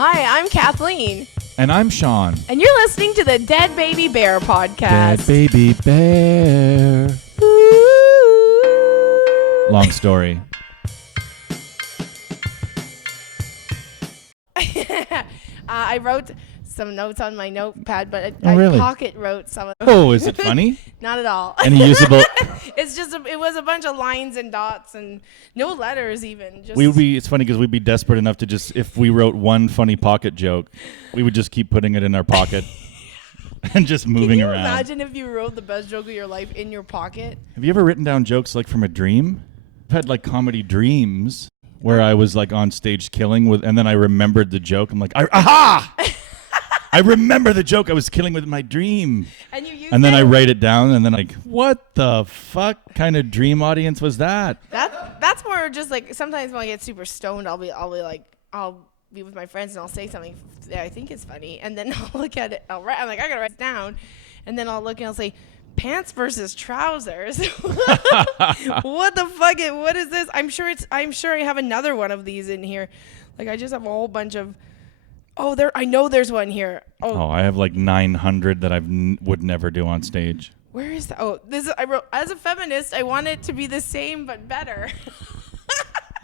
Hi, I'm Kathleen. And I'm Sean. And you're listening to the Dead Baby Bear podcast. Dead Baby Bear. Long story. I wrote some notes on my notepad, but really? I pocket wrote some of them. Oh, is it funny? Not at all. Any usable? It's just it was a bunch of lines and dots and no letters even. Just It's funny because we'd be desperate enough to just, if we wrote one funny pocket joke, we would just keep putting it in our pocket and just moving around. Imagine if you wrote the best joke of your life in your pocket. Have you ever written down jokes like from a dream? I've had like comedy dreams where I was like on stage killing and then I remembered the joke. I'm like, aha! I remember the joke I was killing with my dream. And then I write it down and then like, what the fuck kind of dream audience was that? That's more just like sometimes when I get super stoned, I'll be with my friends and I'll say something that I think is funny, and then I'll look at it. I'm like, I gotta write it down, and then I'll look and I'll say, pants versus trousers. What the fuck? What is this? I'm sure I have another one of these in here. Like I just have a whole bunch of. I know there's one here. Oh, I have like 900 that I would never do on stage. Where is that? I wrote, as a feminist, I want it to be the same but better.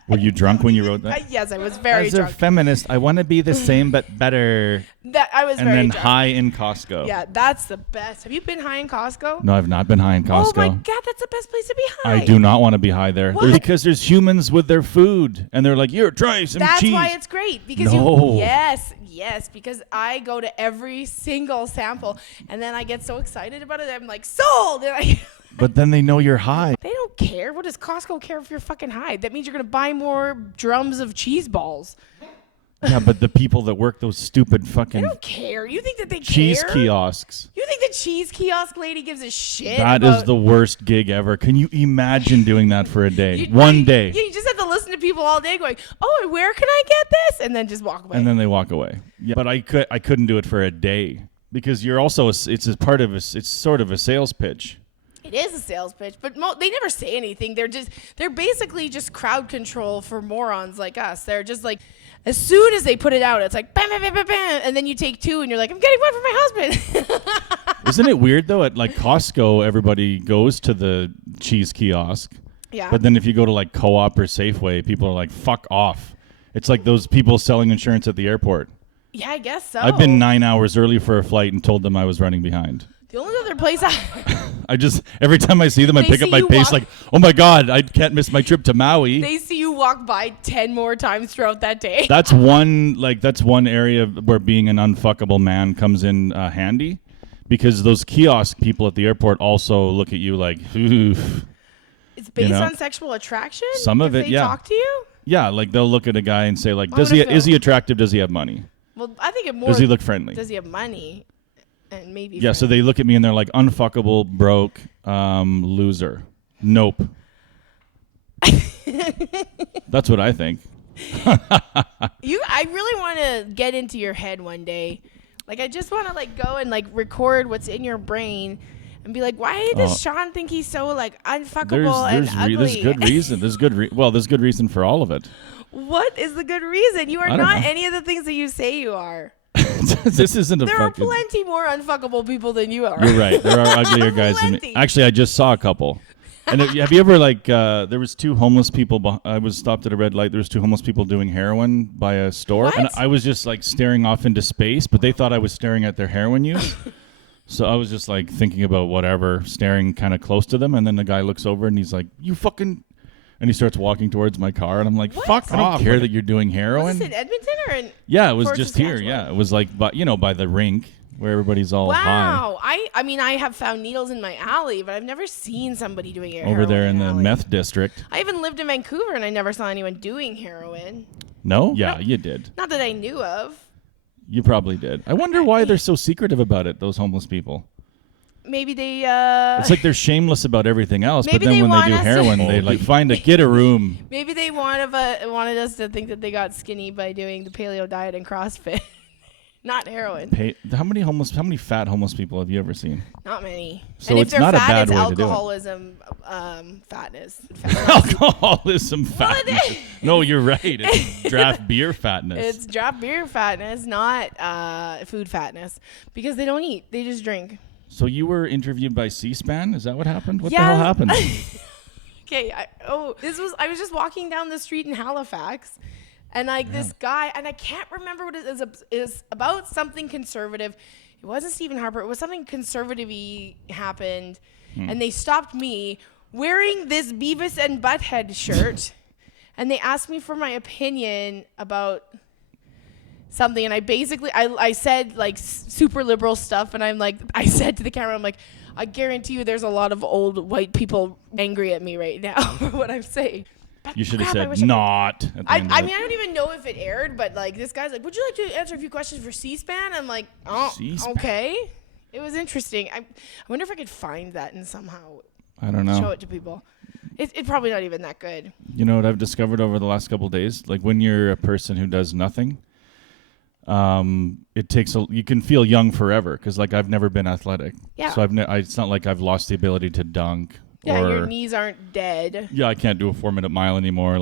Were you drunk when you wrote that? Yes, I was very drunk. drunk. As a feminist, I want to be the same but better. I was very drunk. And then high in Costco. Yeah, that's the best. Have you been high in Costco? No, I've not been high in Costco. Oh my God, that's the best place to be high. I do not want to be high there. What? Because there's humans with their food. And they're like, here, try some cheese. That's why it's great. Because Yes, because I go to every single sample, and then I get so excited about it, I'm like, sold! And But then they know you're high. They don't care. What does Costco care if you're fucking high? That means you're going to buy more drums of cheese balls. Yeah, but the people that work those stupid fucking... They don't care. You think that they cheese care? kiosks. You think the cheese kiosk lady gives a shit That is the worst gig ever. Can you imagine doing that for a day? One day. You just have to listen to people all day going, oh, where can I get this? And then just walk away. And then they walk away. Yeah, but I couldn't do it for a day because you're also it's sort of a sales pitch. It is a sales pitch, but they never say anything. They're basically just crowd control for morons like us. They're just like, as soon as they put it out, it's like bam, bam, bam, bam, bam, and then you take two, and you're like, I'm getting one for my husband. Isn't it weird though? At like Costco, everybody goes to the cheese kiosk. Yeah. But then if you go to like Co-op or Safeway, people are like, fuck off. It's like those people selling insurance at the airport. Yeah, I guess so. I've been 9 hours early for a flight and told them I was running behind. The only other place every time I see them, I pick up my pace like, oh my God, I can't miss my trip to Maui. They see you walk by 10 more times throughout that day. That's one area where being an unfuckable man comes in handy, because those kiosk people at the airport also look at you like, oof. It's based on sexual attraction? Some of it, yeah. They talk to you? Yeah, like they'll look at a guy and say like, is he attractive? Does he have money? Well, I think does he look friendly? Does he have money? And maybe yeah, so they look at me and they're like, unfuckable, broke, loser. Nope. That's what I think. I really want to get into your head one day. Like, I just want to like go and like record what's in your brain and be like, why does Sean think he's so like unfuckable and ugly? There's good reason. There's good reason for all of it. What is the good reason? You are not any of the things that you say you are. This isn't a There are plenty more unfuckable people than you are. You're right. There are uglier guys than me. Actually, I just saw a couple. And have you ever there was two homeless people. I was stopped at a red light. There was two homeless people doing heroin by a store. What? And I was just like staring off into space, but they thought I was staring at their heroin use. So I was just like thinking about whatever, staring kind of close to them. And then the guy looks over and he's like, you fucking... And he starts walking towards my car, and I'm like, fuck off. I don't care that you're doing heroin. Was this in Edmonton or in... Yeah, it was just here. Yeah, it was like, by the rink where everybody's all high. Wow. I mean, I have found needles in my alley, but I've never seen somebody doing heroin over there in the alley. meth district. I even lived in Vancouver, and I never saw anyone doing heroin. No? Yeah, you did. Not that I knew of. You probably did. I wonder why they're so secretive about it, those homeless people. Maybe they... It's like they're shameless about everything else, but then when they do heroin, they like get a room. Maybe they wanted us to think that they got skinny by doing the paleo diet and CrossFit. Not heroin. How many fat homeless people have you ever seen? Not many. So and if it's they're not a fat, bad it's way to do it. alcoholism, fatness. Alcoholism fatness. No, you're right. It's draft beer fatness. It's draft beer fatness, not food fatness, because they don't eat; they just drink. So you were interviewed by C-SPAN? Is that what happened? What the Yeah. hell happened? Okay. I was just walking down the street in Halifax. And this guy, and I can't remember what it is about something conservative. It wasn't Stephen Harper. It was something conservative-y happened. And they stopped me wearing this Beavis and Butthead shirt. And they asked me for my opinion about something. And I said like super liberal stuff. And I said to the camera, I'm like, I guarantee you there's a lot of old white people angry at me right now for what I'm saying. You should have said not. I mean, I don't even know if it aired, but this guy's like, would you like to answer a few questions for C-SPAN? I'm like, oh, C-SPAN. okay. It was interesting. I wonder if I could find that and somehow I don't know. show it to people. It's probably not even that good. You know what I've discovered over the last couple of days? Like when you're a person who does nothing, you can feel young forever because I've never been athletic. Yeah. So it's not like I've lost the ability to dunk. Yeah, your knees aren't dead. Yeah, I can't do a 4-minute mile anymore.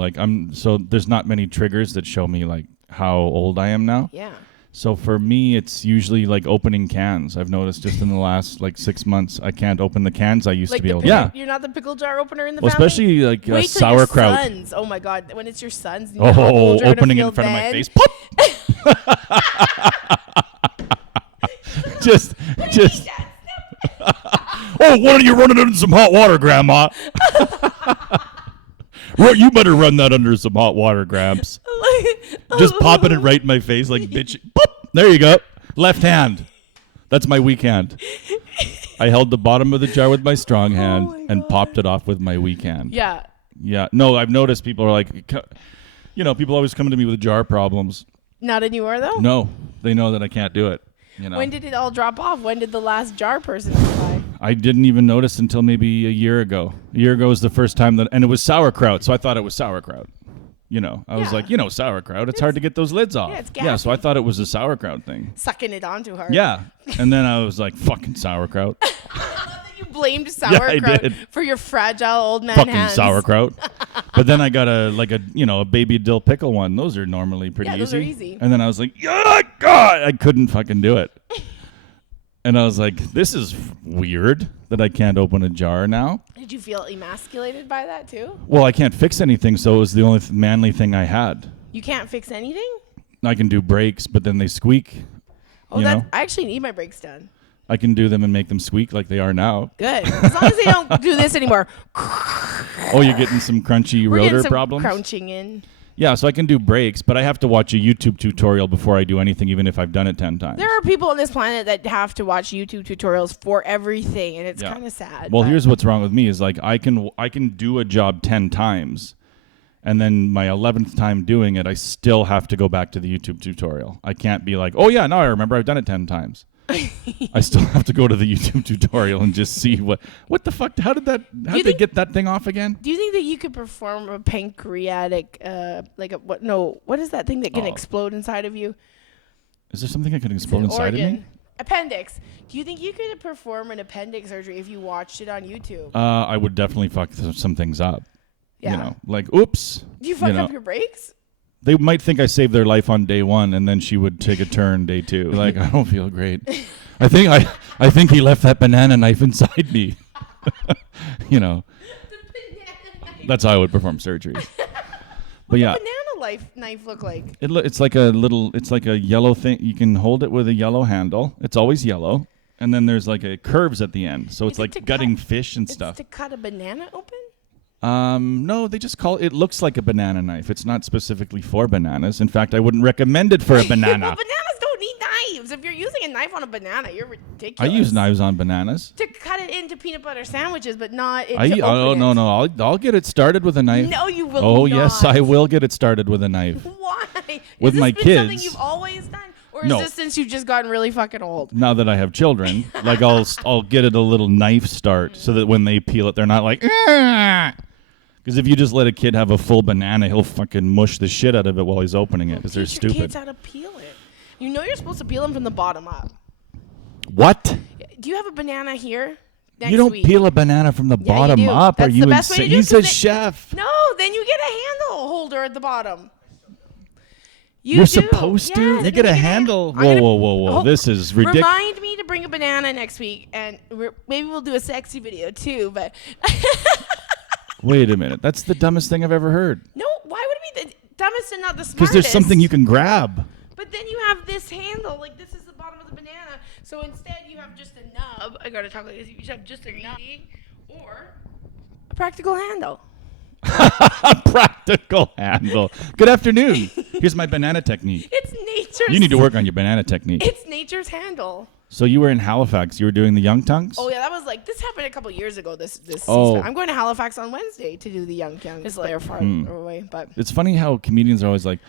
So there's not many triggers that show me how old I am now. Yeah. So for me, it's usually opening cans. I've noticed just in the last 6 months, I can't open the cans I used to be able to. Yeah. You're not the pickle jar opener in the Well, family? especially Wait till sauerkraut. your sons. Oh my God. When it's your sons. You know how old you're Opening gonna it in front feel of my then? face. Pop! just. Oh, why don't you run it under some hot water, Grandma? Well, you better run that under some hot water, Gramps. Just popping it right in my face like bitch. Pop! There you go. Left hand. That's my weak hand. I held the bottom of the jar with my strong hand and popped it off with my weak hand. Yeah. Yeah. No, I've noticed people are people always come to me with jar problems. Not anymore, though? No, they know that I can't do it. When did it all drop off? When did the last jar person come by? I didn't even notice until maybe a year ago. A year ago was the first time and it was sauerkraut, so I thought it was sauerkraut. I was like, sauerkraut, it's hard to get those lids off. Yeah, it's yeah, so I thought it was a sauerkraut thing. Sucking it on too hard. Yeah, and then I was like, fucking sauerkraut. I love that you blamed sauerkraut I did. for your fragile old man Fucking hands. sauerkraut. But then I got a baby dill pickle one. Those are normally pretty easy. Those are easy. And then I was like, yeah, God, I couldn't fucking do it. And I was like, this is weird that I can't open a jar now. Did you feel emasculated by that too? Well, I can't fix anything, so it was the only manly thing I had. You can't fix anything? I can do brakes, but then they squeak. I actually need my brakes done. I can do them and make them squeak like they are now. Good. As long as they don't do this anymore. Oh, you're getting some crunchy We're rotor getting some problems? crunching in. Yeah, so I can do brakes, but I have to watch a YouTube tutorial before I do anything, even if I've done it 10 times. There are people on this planet that have to watch YouTube tutorials for everything, and it's kind of sad. Well, here's what's wrong with me is I can do a job 10 times, and then my 11th time doing it, I still have to go back to the YouTube tutorial. I can't be like, oh yeah, no, I remember I've done it 10 times. I still have to go to the YouTube tutorial and just see what the fuck, how did they get that thing off again? Do you think that you could perform a pancreatic, what is that thing that can explode inside of you? Is there something that can explode inside of me? Appendix. Do you think you could perform an appendix surgery if you watched it on YouTube? I would definitely fuck some things up. Yeah. Oops. Do you fuck up your brakes? They might think I saved their life on day 1, and then she would take a turn day 2. I don't feel great. I think he left that banana knife inside me. The banana knife. That's how I would perform surgery. What does a banana knife look like? It's like a yellow thing. You can hold it with a yellow handle. It's always yellow. And then there's curves at the end. So it's like gutting fish and stuff. To cut a banana open? No, they just call it looks like a banana knife. It's not specifically for bananas. In fact, I wouldn't recommend it for a banana. Well, bananas don't need knives. If you're using a knife on a banana, you're ridiculous. I use knives on bananas. To cut it into peanut butter sandwiches, but not No. I'll get it started with a knife. No, you will Oh, not. yes, I will get it started with a knife. Why? With my kids. Something kids. you've always done? Or is No. this since you've just gotten really fucking old? Now that I have children, I'll get it a little knife start so that when they peel it, they're not like, because if you just let a kid have a full banana, he'll fucking mush the shit out of it while he's opening it because they're Teach your stupid. kids how to peel it. You know you're supposed to peel them from the bottom up. What? Do you have a banana here? You don't peel a banana from the bottom you do. up. That's Are you the best way to insane? do it, He's a 'cause chef. No, then you get a handle holder at the bottom. You're supposed to? Yeah, You get a handle? Whoa. This is ridiculous. Remind me to bring a banana next week, and maybe we'll do a sexy video too, but... Wait a minute. That's the dumbest thing I've ever heard. No, why would it be the dumbest and not the smartest? Because there's something you can grab. But then you have this handle, like this is the bottom of the banana. So instead you have just a nub. I gotta talk like this. You just have just a nub or a practical handle. A practical handle. Good afternoon. Here's my banana technique. It's nature's. You need to work on your banana technique. It's nature's handle. So you were in Halifax. You were doing the Young Tongues? Oh yeah, that was like this happened a couple years ago. This Oh. season. I'm going to Halifax on Wednesday to do the Young Tongues. It's like far away, but It's funny how comedians are always like,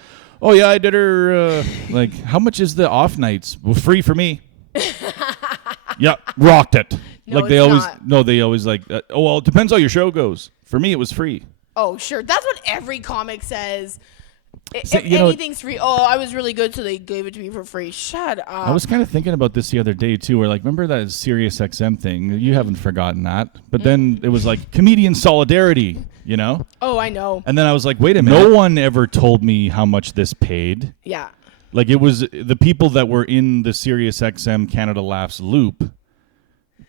oh, yeah, I did her. Like, how much is the off nights? Well, free for me. Yeah, rocked it. No, like they it's always, not. no, they always like, oh, well, it depends how your show goes. For me, it was free. oh sure, that's what every comic says. See, If you know- anything's free, oh, I was really good, so they gave it to me for free. Shut up. I was kind of thinking about this the other day, too, where, like, remember that Sirius XM thing? You haven't forgotten that. But then it was like comedian solidarity, you know? Oh, I know. And then I was like, wait a minute. No one ever told me how much this paid. Yeah. Like, it was the people that were in the Sirius XM Canada Laughs loop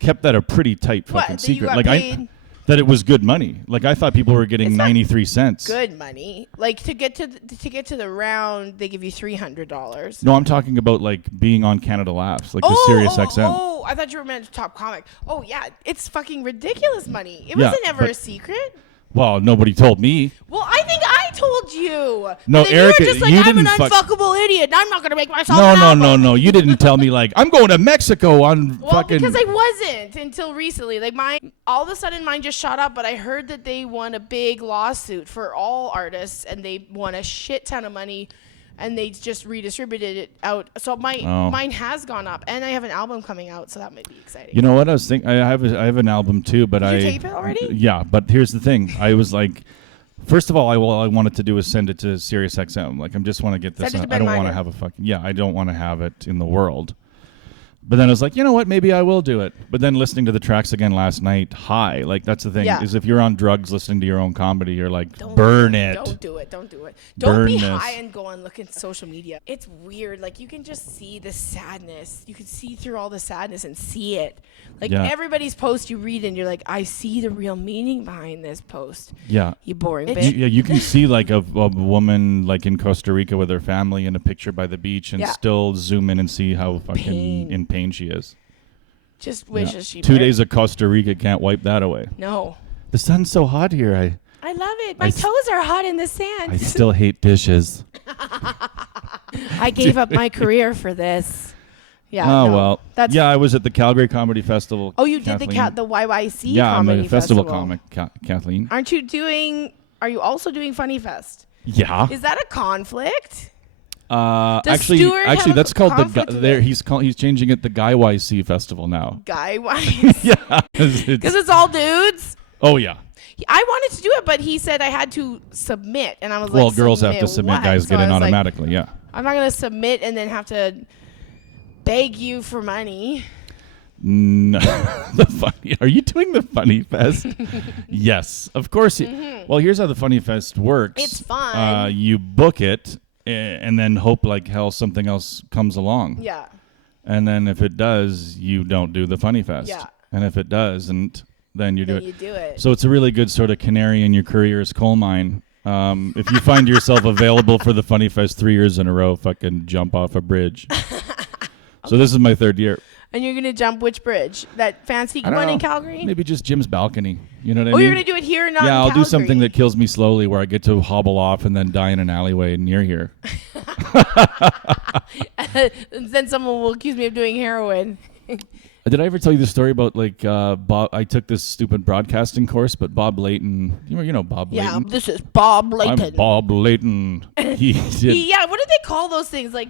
kept that a pretty tight What, fucking that you secret. got Like, paid? that it was good money. Like, I thought people were getting It's not 93 cents. Good money. Like to get to the round, they give you $300. No, I'm talking about, like, being on Canada Laughs, like the Sirius XM. Oh, I thought you were meant to top comic. Oh yeah, it's fucking ridiculous money. It Yeah, wasn't ever but- a secret. Well, nobody told me. Well, I think I told you. No, And then Erica, you were just like, you I'm an didn't fuck- unfuckable idiot. And I'm not gonna make myself. an album. No. You didn't tell me, like, I'm going to Mexico on Well, fucking. because I wasn't until recently. Like mine, all of a sudden mine just shot up. But I heard that they won a big lawsuit for all artists, and they won a shit ton of money, and they just redistributed it out. So mine has gone up, and I have an album coming out, so that might be exciting. You know what I was thinking? I have an album too, but Did you tape it already? Yeah, but here's the thing. I was like, first of all, I wanted to do is send it to Sirius XM. Like, I just want to get this. Send it to I don't Ben want to Miner. have a fucking. Yeah, I don't want to have it in the world. But then I was like, you know what? Maybe I will do it. But then listening to the tracks again last night, high. Like, that's the thing. Yeah. Is if you're on drugs listening to your own comedy, you're like, Don't burn do it. Don't do it. Don't do it. Burn Don't be this. high and go and look at social media. It's weird. Like you can just see the sadness. You can see through all the sadness and see it. Like Yeah. everybody's post you read and you're like, I see the real meaning behind this post. Yeah. You boring You, bitch. yeah, you can see like a woman like in Costa Rica with her family in a picture by the beach and Yeah. still zoom in and see how fucking Pain. in pain she is. Just Yeah. wishes she. 2 days of Costa Rica can't wipe that away. No. The sun's so hot here. I love it. My I toes are hot in the sand. I still hate dishes. I gave up my career for this. Yeah. Oh no. well. That's Yeah, I was at the Calgary Comedy Festival. Oh, you did Kathleen. the YYC Yeah, I'm comedy a festival festival. comic, Kathleen. Are you also doing Funny Fest? Yeah. Is that a conflict? Does Actually, Stuart have a that's called the conflict with there. it? He's changing it the Guy YC Festival now. Guy wise. Yeah. Because it's all dudes. Oh yeah. I wanted to do it, but he said I had to submit, and I was Well, like, girls have to submit. what? Guys So get I in was like, automatically. Yeah. I'm not gonna submit and then have to beg you for money. No, Are you doing the Funny Fest? Yes, of course. Well, here's how the Funny Fest works. It's fun. You book it and then hope like hell something else comes along. Yeah. And then if it does, you don't do the Funny Fest. Yeah. And if it doesn't, then you do Then it. you do it. So it's a really good sort of canary in your career's coal mine. If you find yourself available for the Funny Fest 3 years in a row, fucking jump off a bridge. So this is my third year. And you're gonna jump which bridge? That fancy I don't one in know. Calgary? Maybe just Jim's balcony. You know what I Oh, mean? you're gonna do it here, not Yeah, in I'll do Calgary. something that kills me slowly where I get to hobble off and then die in an alleyway near here. And then someone will accuse me of doing heroin. Did I ever tell you the story about like Bob? I took this stupid broadcasting course, but Bob Layton, you know Bob Yeah, Layton. this is Bob Layton. I'm Bob Layton. He did. Yeah, what did they call those things? Like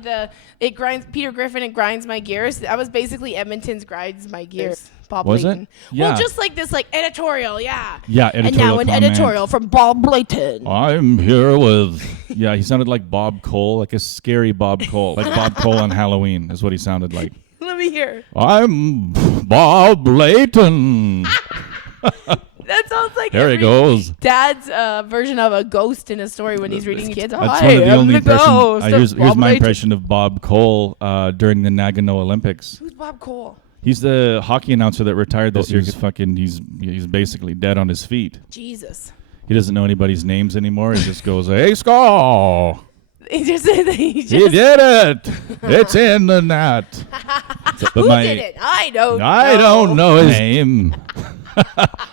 it grinds Peter Griffin. It grinds my gears. That was basically Edmonton's grinds my gears. Bob Was Layton. it? Yeah. Well, just like this, like editorial, yeah. Yeah, And editorial now an comment. editorial from Bob Layton. I'm here with. Yeah, he sounded like Bob Cole, like a scary Bob Cole, like Bob Cole on Halloween is what he sounded like. Let me hear. I'm Bob Layton. That sounds like There he goes. Dad's version of a ghost in a story when he's reading kids. That's I one of the am only the ghost. impressions. Here's Bob my Layton. impression of Bob Cole during the Nagano Olympics. Who's Bob Cole? He's the hockey announcer that retired this year. Jesus. He's basically dead on his feet. Jesus. He doesn't know anybody's names anymore. He just goes, "Hey, score! He just said that He did it! It's in the net." Who did it? I don't know his name.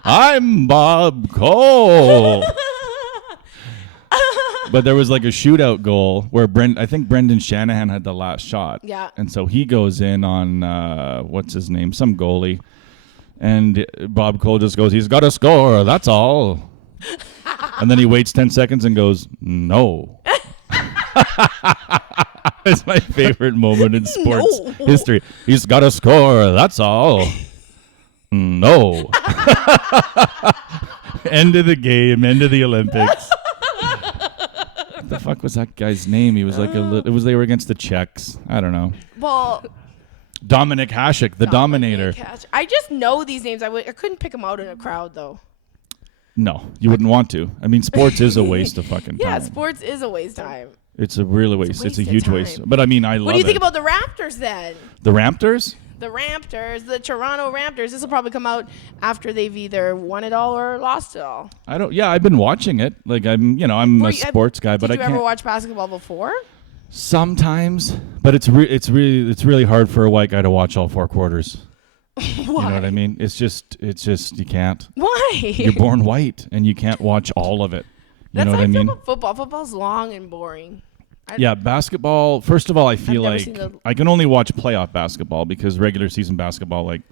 I'm Bob Cole. But there was like a shootout goal where I think Brendan Shanahan had the last shot. Yeah. And so he goes in on, what's his name, some goalie. And Bob Cole just goes, "He's got to score, that's all." And then he waits 10 seconds and goes, "No." It's my favorite moment in sports history. "He's got to score, that's all." No. End of the game, end of the Olympics. What the fuck was that guy's name? He was like they were against the Czechs. I don't know. Well, Dominic Hasek, the Dominator. I just know these names. I couldn't pick them out in a crowd though. No, you wouldn't want to. I mean, sports is a waste of fucking time. Yeah, sports is a waste of time. It's a really waste. It's a huge time. waste. But I mean, I love it. What do you think about the Raptors then? The Raptors? The Toronto Raptors. This will probably come out after they've either won it all or lost it all. I've been watching it. Like I'm a sports guy, but I can't. Did you ever watch basketball before? Sometimes, but it's really hard for a white guy to watch all 4 quarters. Why? You know what I mean? It's just you can't. Why? You're born white and you can't watch all of it. You know what I mean? That's football. Football's long and boring. Yeah, basketball. First of all, I feel never like seen the- I can only watch playoff basketball because regular season basketball, like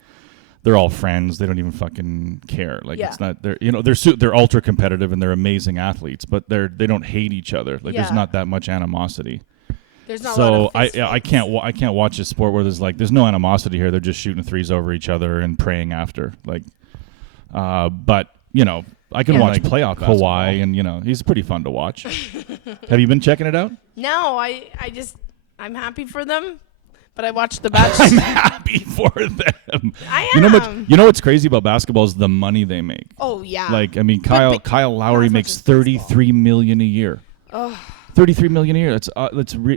they're all friends. They don't even fucking care. Like it's not. They're ultra competitive and they're amazing athletes, but they don't hate each other. Like there's not that much animosity. There's not a lot of fist I can't watch a sport where there's no animosity here. They're just shooting threes over each other and praying after. Like, but I can watch playoff Kawhi, and he's pretty fun to watch. Have you been checking it out? No, I'm happy for them, but I watched The Bachelor. I'm happy for them. I am. You know what's crazy about basketball is the money they make. Oh yeah. Like I mean, Kyle Lowry makes $33 million a year. Oh. $33 million a year.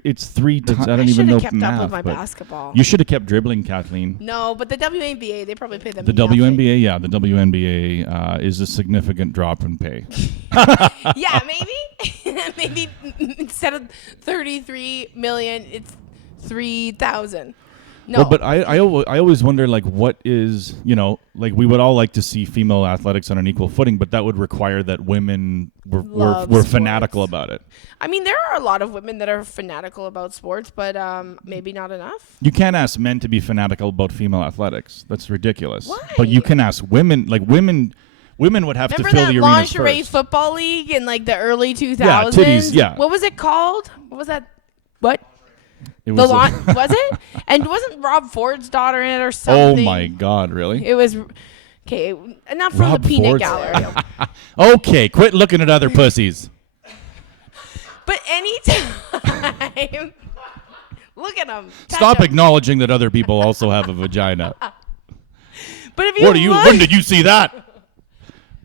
It's 3 times. I don't even know I should have kept math. up with my but basketball. You should have kept dribbling, Kathleen. No, but the WNBA, they probably pay them The nothing. WNBA, yeah, the WNBA is a significant drop in pay. Yeah, maybe. Maybe instead of 33 million, it's 3,000. No. Well, but I always wonder, like, what is, like, we would all like to see female athletics on an equal footing, but that would require that women were fanatical about it. I mean, there are a lot of women that are fanatical about sports, but maybe not enough. You can't ask men to be fanatical about female athletics. That's ridiculous. Why? But you can ask women, like, women would have Remember to fill that the arenas lingerie first. football league in like the early 2000s? Yeah, titties, yeah. What was it called? What was that? What? It The was was it? And wasn't Rob Ford's daughter in it or something? Oh my God, really? It was okay. Enough from Rob the peanut Ford's- gallery. Okay, quit looking at other pussies. But anytime, look at them. Stop acknowledging that other people also have a vagina. But if you When did you see that?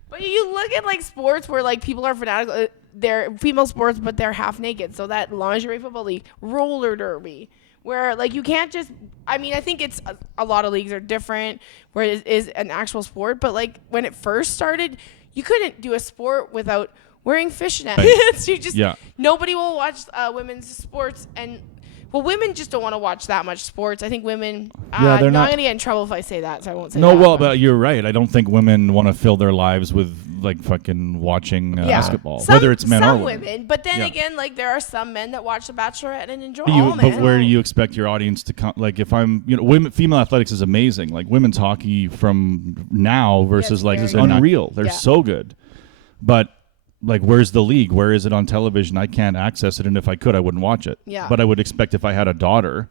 But you look at like sports where like people are fanatical. They're female sports, but they're half naked. So that lingerie football league, roller derby, where like you can't just. I mean, I think it's a lot of leagues are different where it is an actual sport. But like when it first started, you couldn't do a sport without wearing fishnets. Right. You just nobody will watch women's sports and. Well, women just don't want to watch that much sports. I think women. Yeah, they're not. I'm gonna get in trouble if I say that, so I won't say No, that. well, but you're right. I don't think women want to fill their lives with like fucking watching basketball, whether it's men or some women. But then Yeah. again, like there are some men that watch The Bachelorette and enjoy. But where do you expect your audience to come? Like, if I'm, female athletics is amazing. Like women's hockey from now versus like is unreal. They're so good, but. Like, where's the league? Where is it on television? I can't access it, and if I could, I wouldn't watch it. Yeah. But I would expect if I had a daughter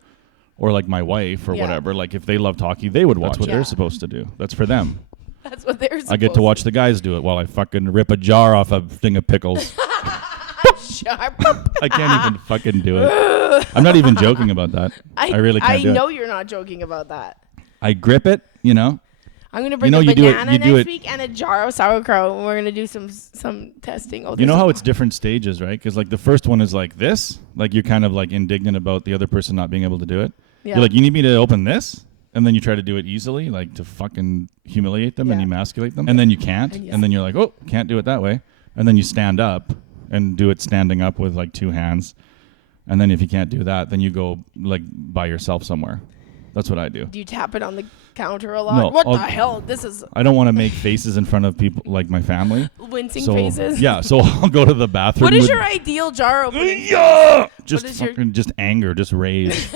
or like my wife or Yeah. whatever. Like if they loved hockey, they would watch. That's what they're supposed to do. That's for them. That's what they're supposed I get to watch the guys do it while I fucking rip a jar off a thing of pickles. Sharp. I can't even fucking do it. I'm not even joking about that. I really can't do it. I know you're not joking about that. I grip it, you know. I'm gonna bring You know, a you do it- banana you do next it- week and a jar of sauerkraut, and we're gonna do some testing. Oh, You know how it's different stages, right? Because like the first one is like this, like you're kind of like indignant about the other person not being able to do it. Yeah. You're like, you need me to open this, and then you try to do it easily, like to fucking humiliate them and Yeah. emasculate them, and then you can't, and then you're like, oh, can't do it that way, and then you stand up and do it standing up with like two hands, and then if you can't do that, then you go like by yourself somewhere. That's what I do. Do you tap it on the counter a lot? No, What I'll- the hell? This is I don't want to make faces in front of people like my family. wincing So faces. yeah, so I'll go to the bathroom. What is with- your ideal jar opening? Yeah! Just is your- fucking, just anger, just rage,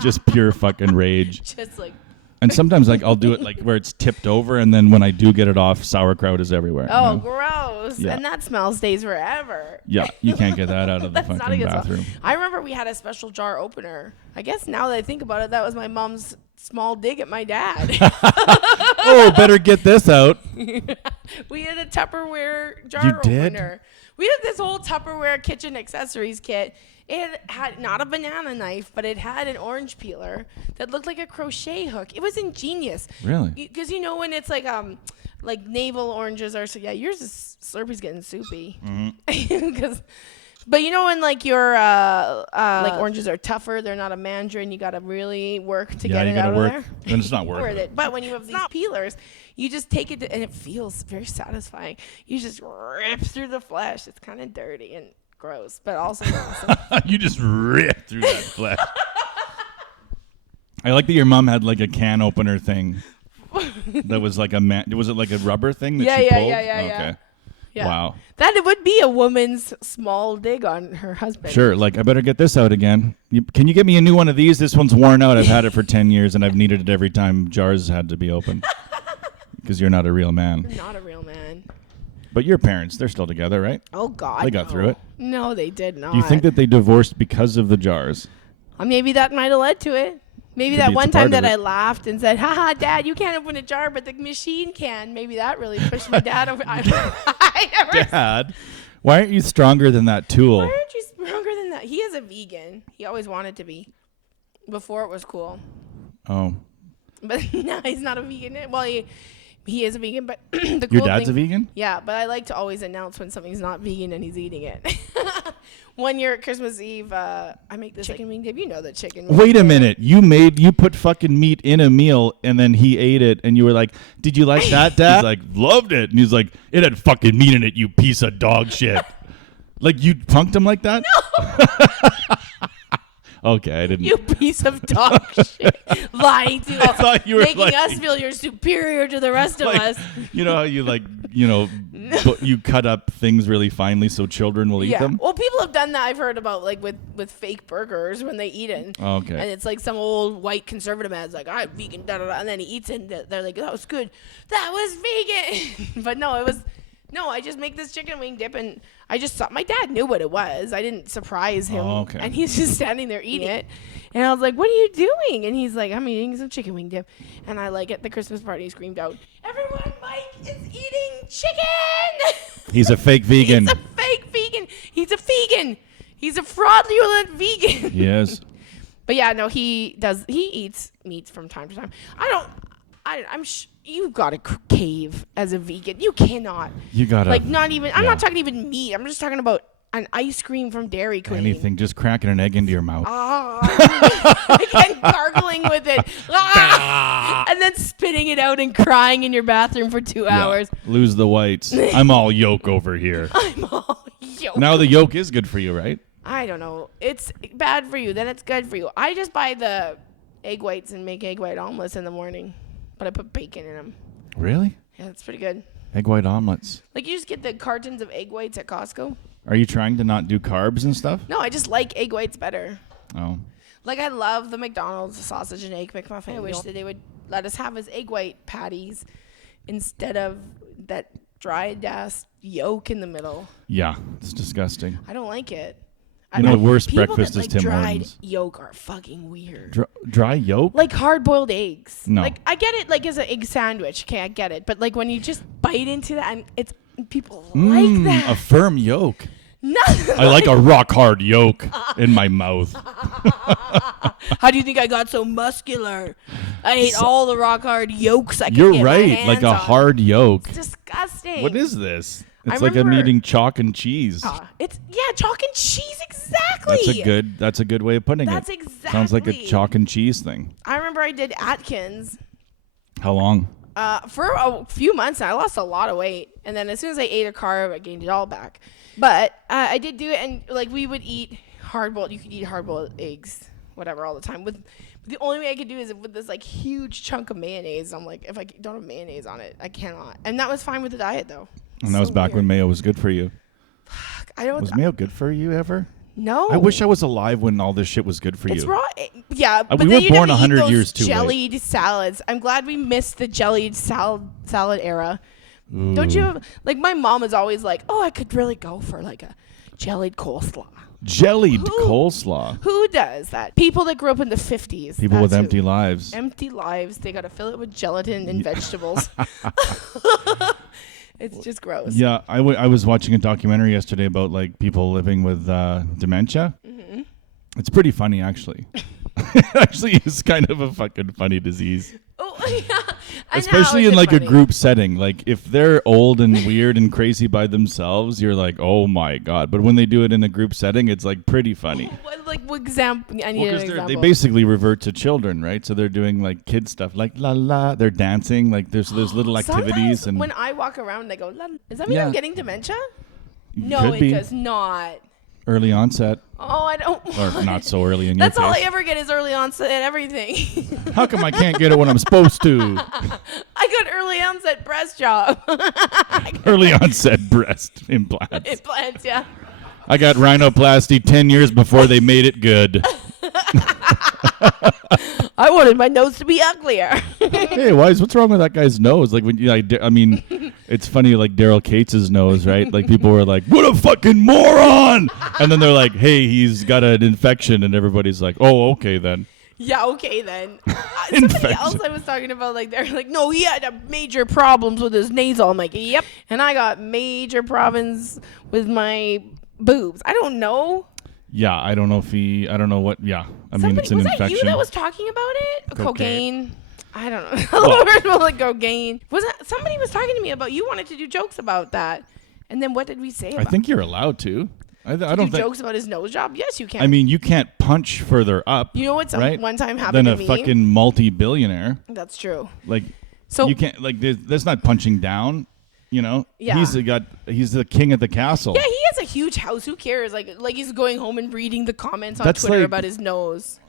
just pure fucking rage. Just like, And sometimes like I'll do it like where it's tipped over, and then when I do get it off, sauerkraut is everywhere. oh, you know? gross. Yeah. And that smell stays forever. Yeah, you can't get that out of the That's not a fucking good smell. bathroom. I remember we had a special jar opener. I guess now that I think about it, that was my mom's small dig at my dad. Oh, better get this out. We had a Tupperware jar You did? opener. We had this whole Tupperware kitchen accessories kit. It had not a banana knife, but it had an orange peeler that looked like a crochet hook. It was ingenious. Really? Because you know when it's like navel oranges are so yeah, yours is Slurpee's getting soupy. Mm-hmm. But you know when like your like oranges are tougher, they're not a mandarin. You got to really work to Yeah, get you it gotta out work. of there. Then it's not worth Worth it. it. But when you have these peelers, you just take it and it feels very satisfying. You just rip through the flesh. It's kind of dirty and gross, but also awesome. You just rip through that flesh. I like that your mom had like a can opener thing. That was like was it like a rubber thing that Yeah, she yeah, pulled? yeah, yeah, Okay. yeah. Yeah. Wow. That it would be a woman's small dig on her husband. Sure, like I better get this out again. Can you get me a new one of these? This one's worn out. I've had it for 10 years and I've needed it every time jars had to be opened. Because you're not a real man. You're not a real man. But your parents, they're still together, right? Oh God. They got through it. No, they did not. Do you think that they divorced because of the jars? Maybe that might have led to it. Maybe Could that be, it's one a part time that of it. I laughed and said, haha, Dad, you can't open a jar, but the machine can. Maybe that really pushed my dad over. I never. Dad, why aren't you stronger than that tool? Why aren't you stronger than that? He is a vegan. He always wanted to be. Before it was cool. Oh. But now he's not a vegan. Well, he is a vegan, but the Your cool dad's thing, a vegan? Yeah, but I like to always announce when something's not vegan and he's eating it. One year at Christmas Eve, I make this chicken wing dip. You know the chicken wing Wait a dip. minute. You put fucking meat in a meal and then he ate it and you were like, did you like that, Dad? He's like, loved it. And he's like, it had fucking meat in it, you piece of dog shit. Like you punked him like that? No. Okay, I didn't. You piece of dog shit. Lying to us. thought you were making like- us feel you're superior to the rest of Like, us. you know how you you cut up things really finely so children will eat Yeah. them? Well, people have done that. I've heard about like with fake burgers when they eat it. Oh, okay. And it's like some old white conservative man's like, I'm vegan, da da da, and then he eats it. And they're like, that was good. That was vegan. But no, it was. No, I just make this chicken wing dip, and I just thought my dad knew what it was. I didn't surprise him, Oh, okay. and he's just standing there eating it. And I was like, "What are you doing?" And he's like, "I'm eating some chicken wing dip." And I like at the Christmas party screamed out, "Everyone, Mike is eating chicken!" He's a fake vegan. He's a fake vegan. He's a vegan. He's a fraudulent vegan. Yes. But yeah, no, he eats meats from time to time. You've got a cave as a vegan. You cannot. You gotta Like not even. I'm yeah. not talking even meat. I'm just talking about an ice cream from Dairy Queen. anything, just cracking an egg into your mouth. And gargling with it. And then spitting it out and crying in your bathroom for 2 Yeah. hours. Lose the whites. I'm all yolk over here. I'm all yoked. Now the yolk is good for you, right? I don't know. It's bad for you. Then it's good for you. I just buy the egg whites and make egg white omelets in the morning. But I put bacon in them. Really? Yeah, it's pretty good. Egg white omelets. Like you just get the cartons of egg whites at Costco. Are you trying to not do carbs and stuff? No, I just like egg whites better. Oh. Like I love the McDonald's sausage and egg McMuffin. I wish that they would let us have as egg white patties instead of that dried ass yolk in the middle. Yeah, it's disgusting. I don't like it. You know, the worst People breakfast that is like Tim dried Hortons. yolk are fucking weird. Dry yolk? Like hard-boiled eggs. No. Like I get it, like as an egg sandwich. Okay, I get it. But like when you just bite into that, and it's people like that. A firm yolk. Nothing. I like a rock hard yolk in my mouth. How do you think I got so muscular? I ate all the rock hard yolks I could You're get my right. hands Like a on. hard yolk. It's disgusting. What is this? I It's like I'm remember- eating chalk and cheese. It's chalk and cheese exactly. That's a good way of putting That's it. exactly. Sounds like a chalk and cheese thing. I remember I did Atkins How long? for a few months. And I lost a lot of weight, and then as soon as I ate a carb, I gained it all back. But I did do it, and like we would eat hard-boiled. You could eat hard-boiled eggs, whatever, all the time. With the only way I could do is with this like huge chunk of mayonnaise. I'm like, if I don't have mayonnaise on it, I cannot. And that was fine with the diet though. And that was back when mayo was good for you. I don't. Was mayo good for you ever? No. I wish I was alive when all this shit was good for It's you. raw. Yeah, but we then were you born never 100 eat those years too late. jellied salads. I'm glad we missed the jellied salad era. Don't you? Like my mom is always like, "Oh, I could really go for like a jellied coleslaw." Jellied coleslaw. Who does that? People that grew up in the 50s. People with that's empty who. lives. Empty lives. They got to fill it with gelatin and vegetables. It's just gross. Yeah, I was watching a documentary yesterday about like people living with dementia. Mm-hmm. It's pretty funny, actually. Actually, it's kind of a fucking funny disease. Oh, yeah. Especially in like a group setting. Like if they're old and weird and crazy by themselves, you're like, oh my God. But when they do it in a group setting, it's like pretty funny. What example? I need an example. They basically revert to children, right? So they're doing like kid stuff, like la la. They're dancing, like there's little activities. Sometimes And when I walk around, I go, does that mean Yeah. I'm getting dementia? No, Could it be. does not. Early onset, Oh, I don't. or not so early in That's your all I case. ever get is early onset and everything. How come I can't get it when I'm supposed to? I got early onset breast job. Early onset breast implants. Implants, yeah. I got rhinoplasty 10 years before they made it good. I wanted my nose to be uglier. Hey, what's wrong with that guy's nose? Like when you, I mean, it's funny, like Daryl Cates' nose, right? Like people were like, "What a fucking moron!" And then they're like, "Hey, he's got an infection," and everybody's like, "Oh, okay then." Yeah, okay then. Somebody else I was talking about, like they're like, no, he had major problems with his nasal. I'm like, yep. And I got major problems with my boobs. I don't know. Yeah, I don't know what. Yeah, I mean, it's an was infection. that you that was talking about it? Cocaine. I don't know. Well- The word was like cocaine. Was that somebody was talking to me about? You wanted to do jokes about that, and then what did we say? I About think you're allowed to. I don't do think. jokes about his nose job. Yes, you can. I mean, you can't punch further up. you know what? right? One time happened Than a to me. fucking multi-billionaire. That's true. Like, So you can't like. That's not punching down. You know. Yeah. He's the king of the castle. yeah, he has a huge house. Who cares? Like he's going home and reading the comments on That's Twitter like- about his nose.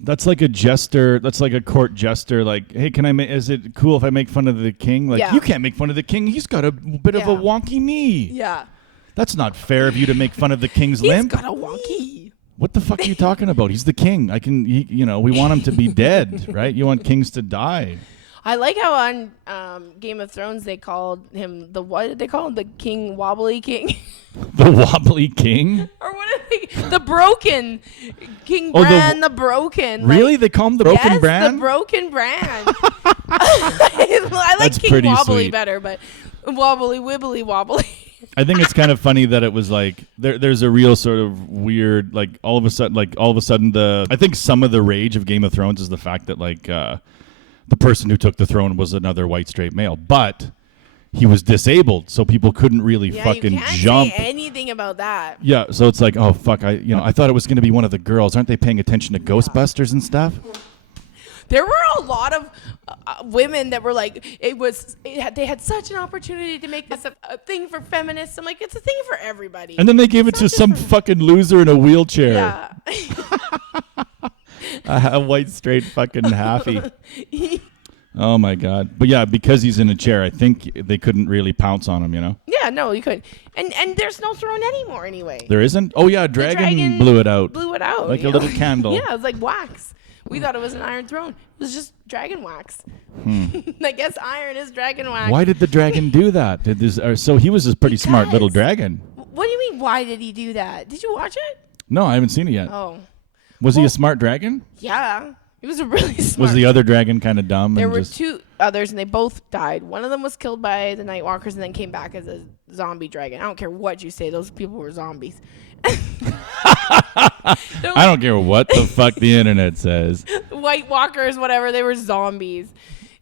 That's like a jester. That's like a court jester. Like, hey, can I? Is it cool if I make fun of the king? Like, Yeah. you can't make fun of the king. He's got a bit of a Yeah. wonky knee. Yeah, That's not fair of you to make fun of the king's he's limp. got a wonky. What the fuck are you talking about? He's the king. We want him to be dead, right? You want kings to die. I like how on Game of Thrones they called him what did they call him? The King Wobbly King, The wobbly king? or what are they? The Broken King Oh, Bran, the Broken. Really? They call him the Broken yes, Bran? the Broken Bran. I like That's King pretty Wobbly sweet. better, but wobbly wibbly wobbly. I think it's kind of funny that it was like there's a real sort of weird like all of a sudden I think some of the rage of Game of Thrones is the fact that like the person who took the throne was another white straight male, but he was disabled, so people couldn't really Yeah, fucking you can't jump. say anything about that. Yeah, so it's like, oh fuck, I thought it was going to be one of the girls. Aren't they paying attention to Ghostbusters and stuff? There were a lot of women that were like, they had such an opportunity to make this a thing for feminists. I'm like, it's a thing for everybody. And then they gave it It's to not just some for- fucking loser in a wheelchair. Yeah. A white straight fucking halfie. Oh my god. But yeah, because he's in a chair, I think they couldn't really pounce on him, you know? Yeah, no, you couldn't. And there's no throne anymore anyway. There isn't? Oh yeah, dragon blew it out. Blew it out. Like you a know? little candle. Yeah, it was like wax. We thought it was an iron throne. It was just dragon wax. I guess iron is dragon wax. Why did the dragon do that? So he was a pretty smart little Because- dragon. What do you mean, why did he do that? Did you watch it? No, I haven't seen it yet. Oh. Was he a smart dragon? Yeah. He was a really smart. Was the other dragon kind of dumb? There were two others, and they both died. One of them was killed by the Night Walkers and then came back as a zombie dragon. I don't care what you say. Those people were zombies. I don't care what the fuck the internet says. White Walkers, whatever. They were zombies.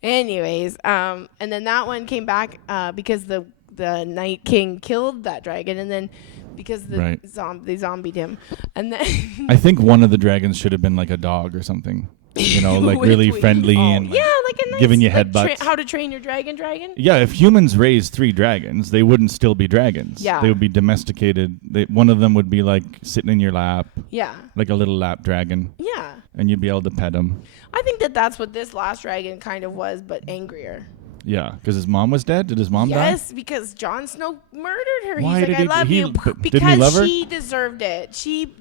Anyways, and then that one came back because the Night King killed that dragon, and then because they zombied him. And then I think one of the dragons should have been like a dog or something. You know, like really friendly and like a nice, giving you headbutts. How to Train Your Dragon. Yeah, if humans raised 3 dragons, they wouldn't still be dragons. Yeah. They would be domesticated. One of them would be like sitting in your lap. Yeah. Like a little lap dragon. Yeah. And you'd be able to pet him. I think that's what this last dragon kind of was, but angrier. Yeah, because his mom was dead. Did his mom die? Yes, because Jon Snow murdered her. Why He's like, I love you. Didn't he love her? Because she deserved it. She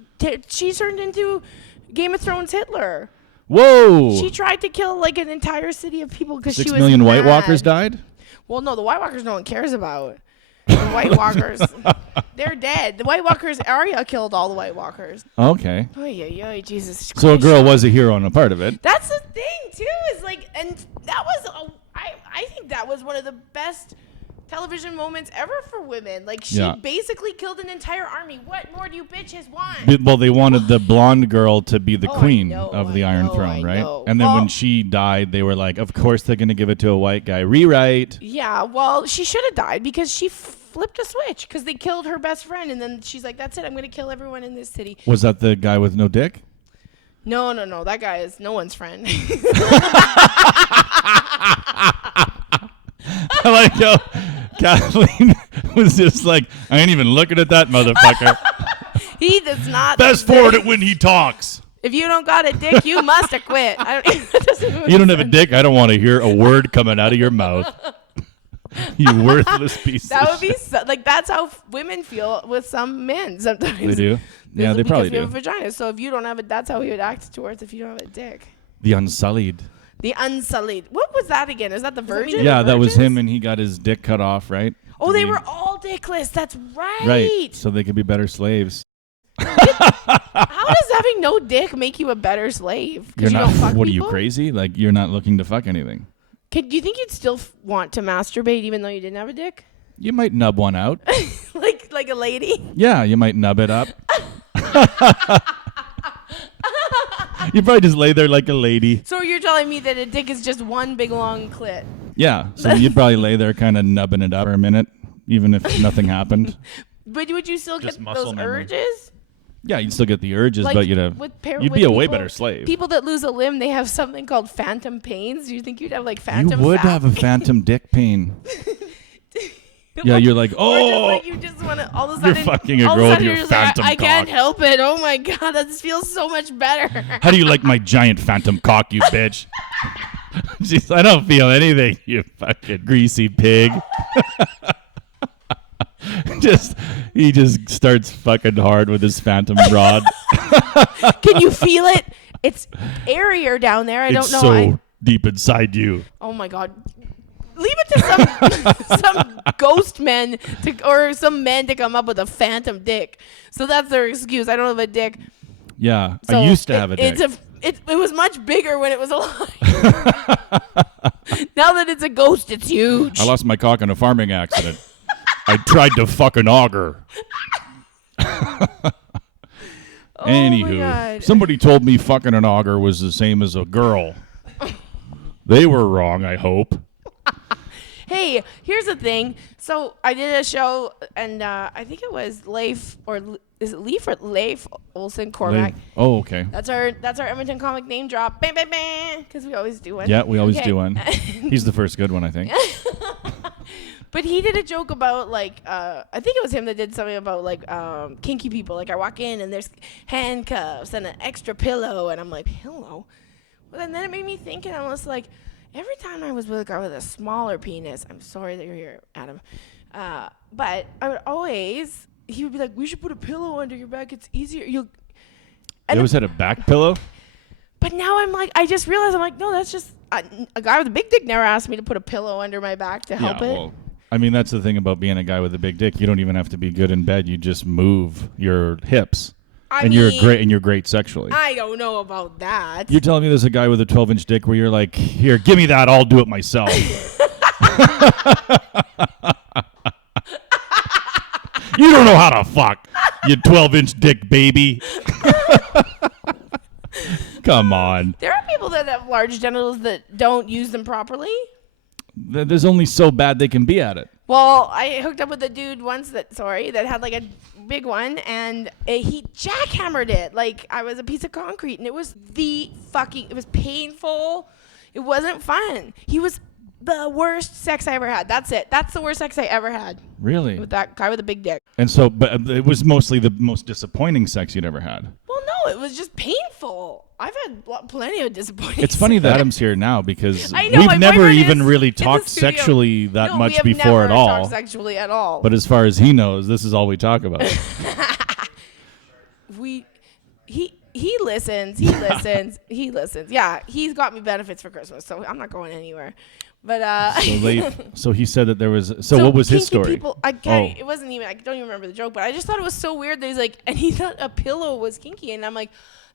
turned into Game of Thrones Hitler. Whoa! She tried to kill like an entire city of people because she was 6 million mad. White Walkers died? Well, no, the White Walkers no one cares about. The White Walkers, they're dead. The White Walkers, Arya killed all the White Walkers. Okay. Oy, Jesus Christ. So a girl was a hero and a part of it. That's the thing, too, is like, and that was, I think that was one of the best television moments ever for women. Like, she basically killed an entire army. What more do you bitches want? Well, they wanted the blonde girl to be the queen of the Iron Throne, I right? know. And then when she died, they were like, of course they're going to give it to a white guy. Rewrite. Yeah, well, she should have died because she flipped a switch because they killed her best friend. And then she's like, that's it. I'm going to kill everyone in this city. Was that the guy with no dick? No. That guy is no one's friend. I like how Kathleen was just like, I ain't even looking at that motherfucker. He does not. Fast forward it when he talks. If you don't got a dick, you must have quit. You don't have a dick? I don't want to hear a word coming out of your mouth. You worthless piece that of would shit. be like that's how women feel with some men sometimes. They do? Yeah, they probably do. Because we have a vagina. So if you don't have it, that's how he would act towards if you don't have a dick. The Unsullied. The Unsullied. What was that again? Is that the Virgin? Yeah, that was him, and he got his dick cut off, right? Oh, they were all dickless. That's right. Right, so they could be better slaves. How does having no dick make you a better slave? You're not. Don't fuck what people? Are you crazy? Like you're not looking to fuck anything. Do you think you'd still want to masturbate even though you didn't have a dick? You might nub one out. like a lady? Yeah, you might nub it up. You probably just lay there like a lady. So you're telling me that a dick is just one big long clit? Yeah, so you'd probably lay there kind of nubbing it up for a minute, even if nothing happened. But would you still Just get muscle those memory. urges? Yeah, you'd still get the urges, Like, but you'd be a way better slave. People that lose a limb, they have something called phantom pains. Do you think you'd have like phantom? You would have a phantom dick pain. Yeah, you're like, Or just, oh, like, you just want to all of a sudden. you're fucking a all of girl with sudden your you're just like, phantom I can't cock. help it. Oh my god, this feels so much better. How do you like my giant phantom cock, you bitch? Jeez, I don't feel anything, you fucking greasy pig. He just starts fucking hard with his phantom rod. Can you feel it? It's airier down there. I don't know. So deep inside you. Oh my god. Leave it to some ghost men or some men to come up with a phantom dick. So that's their excuse. I don't have a dick. Yeah, So I used to have a dick. It was much bigger when it was alive. Now that it's a ghost, it's huge. I lost my cock in a farming accident. I tried to fuck an auger. Oh my Anywho, God. somebody told me fucking an auger was the same as a girl. They were wrong, I hope. Hey, here's the thing. So I did a show, and I think it was Leif, or is it Leif or Leif Olsen Cormac? Oh, okay. That's our Edmonton comic name drop. Bam, bam, bam. Because we always do one. Yeah, we always Okay. do one. He's the first good one, I think. But he did a joke about like I think it was him that did something about like kinky people. Like I walk in and there's handcuffs and an extra pillow, and I'm like, pillow? Well, and then it made me think, and I was like, every time I was with a guy with a smaller penis, I'm sorry that you're here, Adam, but I would always, he would be like, we should put a pillow under your back. It's easier. You always had a back pillow? But now I'm like, I just realized, I'm like, no, that's just a guy with a big dick never asked me to put a pillow under my back to help it. Well, I mean, that's the thing about being a guy with a big dick. You don't even have to be good in bed. You just move your hips. And you're great sexually. I don't know about that. You're telling me there's a guy with a 12-inch dick where you're like, here, give me that, I'll do it myself. You don't know how to fuck, you 12-inch dick baby. Come on. There are people that have large genitals that don't use them properly. There's only so bad they can be at it. Well, I hooked up with a dude once that had like a big one, and he jackhammered it like I was a piece of concrete, and it was it was painful. It wasn't fun. He was the worst sex I ever had. That's it. That's the worst sex I ever had. Really? With that guy with a big dick. And so, but it was mostly the most disappointing sex you'd ever had. Well, no, it was just painful. I've had plenty of disappointing It's funny that Adam's here now because I know, we've never even really in the talked studio. sexually that No, much we have before never at all. talked sexually at all. But as far as he knows, this is all we talk about. He listens. He listens. He listens. Yeah, he's got me benefits for Christmas, so I'm not going anywhere. But So he said that there was. So what was his story? People, it wasn't even. I don't even remember the joke, but I just thought it was so weird that he's like, and he thought a pillow was kinky, and I'm like,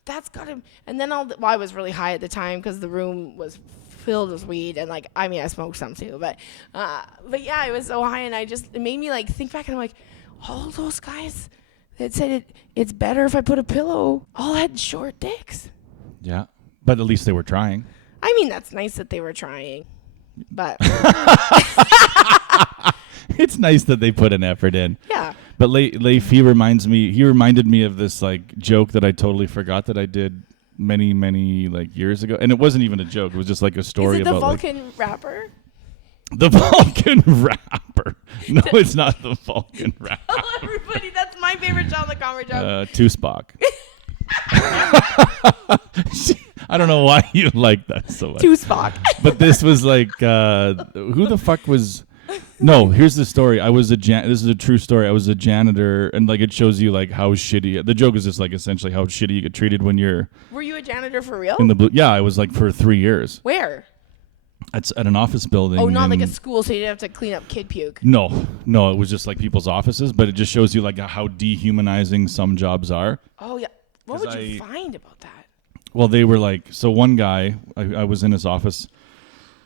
that's got him. And then I was really high at the time because the room was filled with weed, and like, I mean, I smoked some too, but yeah, it was so high, and it made me like think back, and I'm like, all those guys that said it's better if I put a pillow all had short dicks. Yeah, but at least they were trying. I mean, that's nice that they were trying, but it's nice that they put an effort in. Yeah. But Leif, he reminded me of this like joke that I totally forgot that I did many, many like years ago. And it wasn't even a joke. It was just like a story about the Vulcan rapper? The Vulcan rapper. No, it's not the Vulcan rapper. Hello, everybody. That's my favorite John the Comber joke. Two-Spock. I don't know why you like that so much. Two-Spock. But this was like, who the fuck was... No, here's the story. This is a true story. I was a janitor, and like it shows you like how shitty. The joke is just like essentially how shitty you get treated when you're. Were you a janitor for real? In the blue? Yeah, I was like for 3 years. Where? It's at an office building. Oh, not like a school, so you didn't have to clean up kid puke. No, it was just like people's offices, but it just shows you like how dehumanizing some jobs are. Oh yeah, what would you find about that? Well, they were like, so one guy, I was in his office.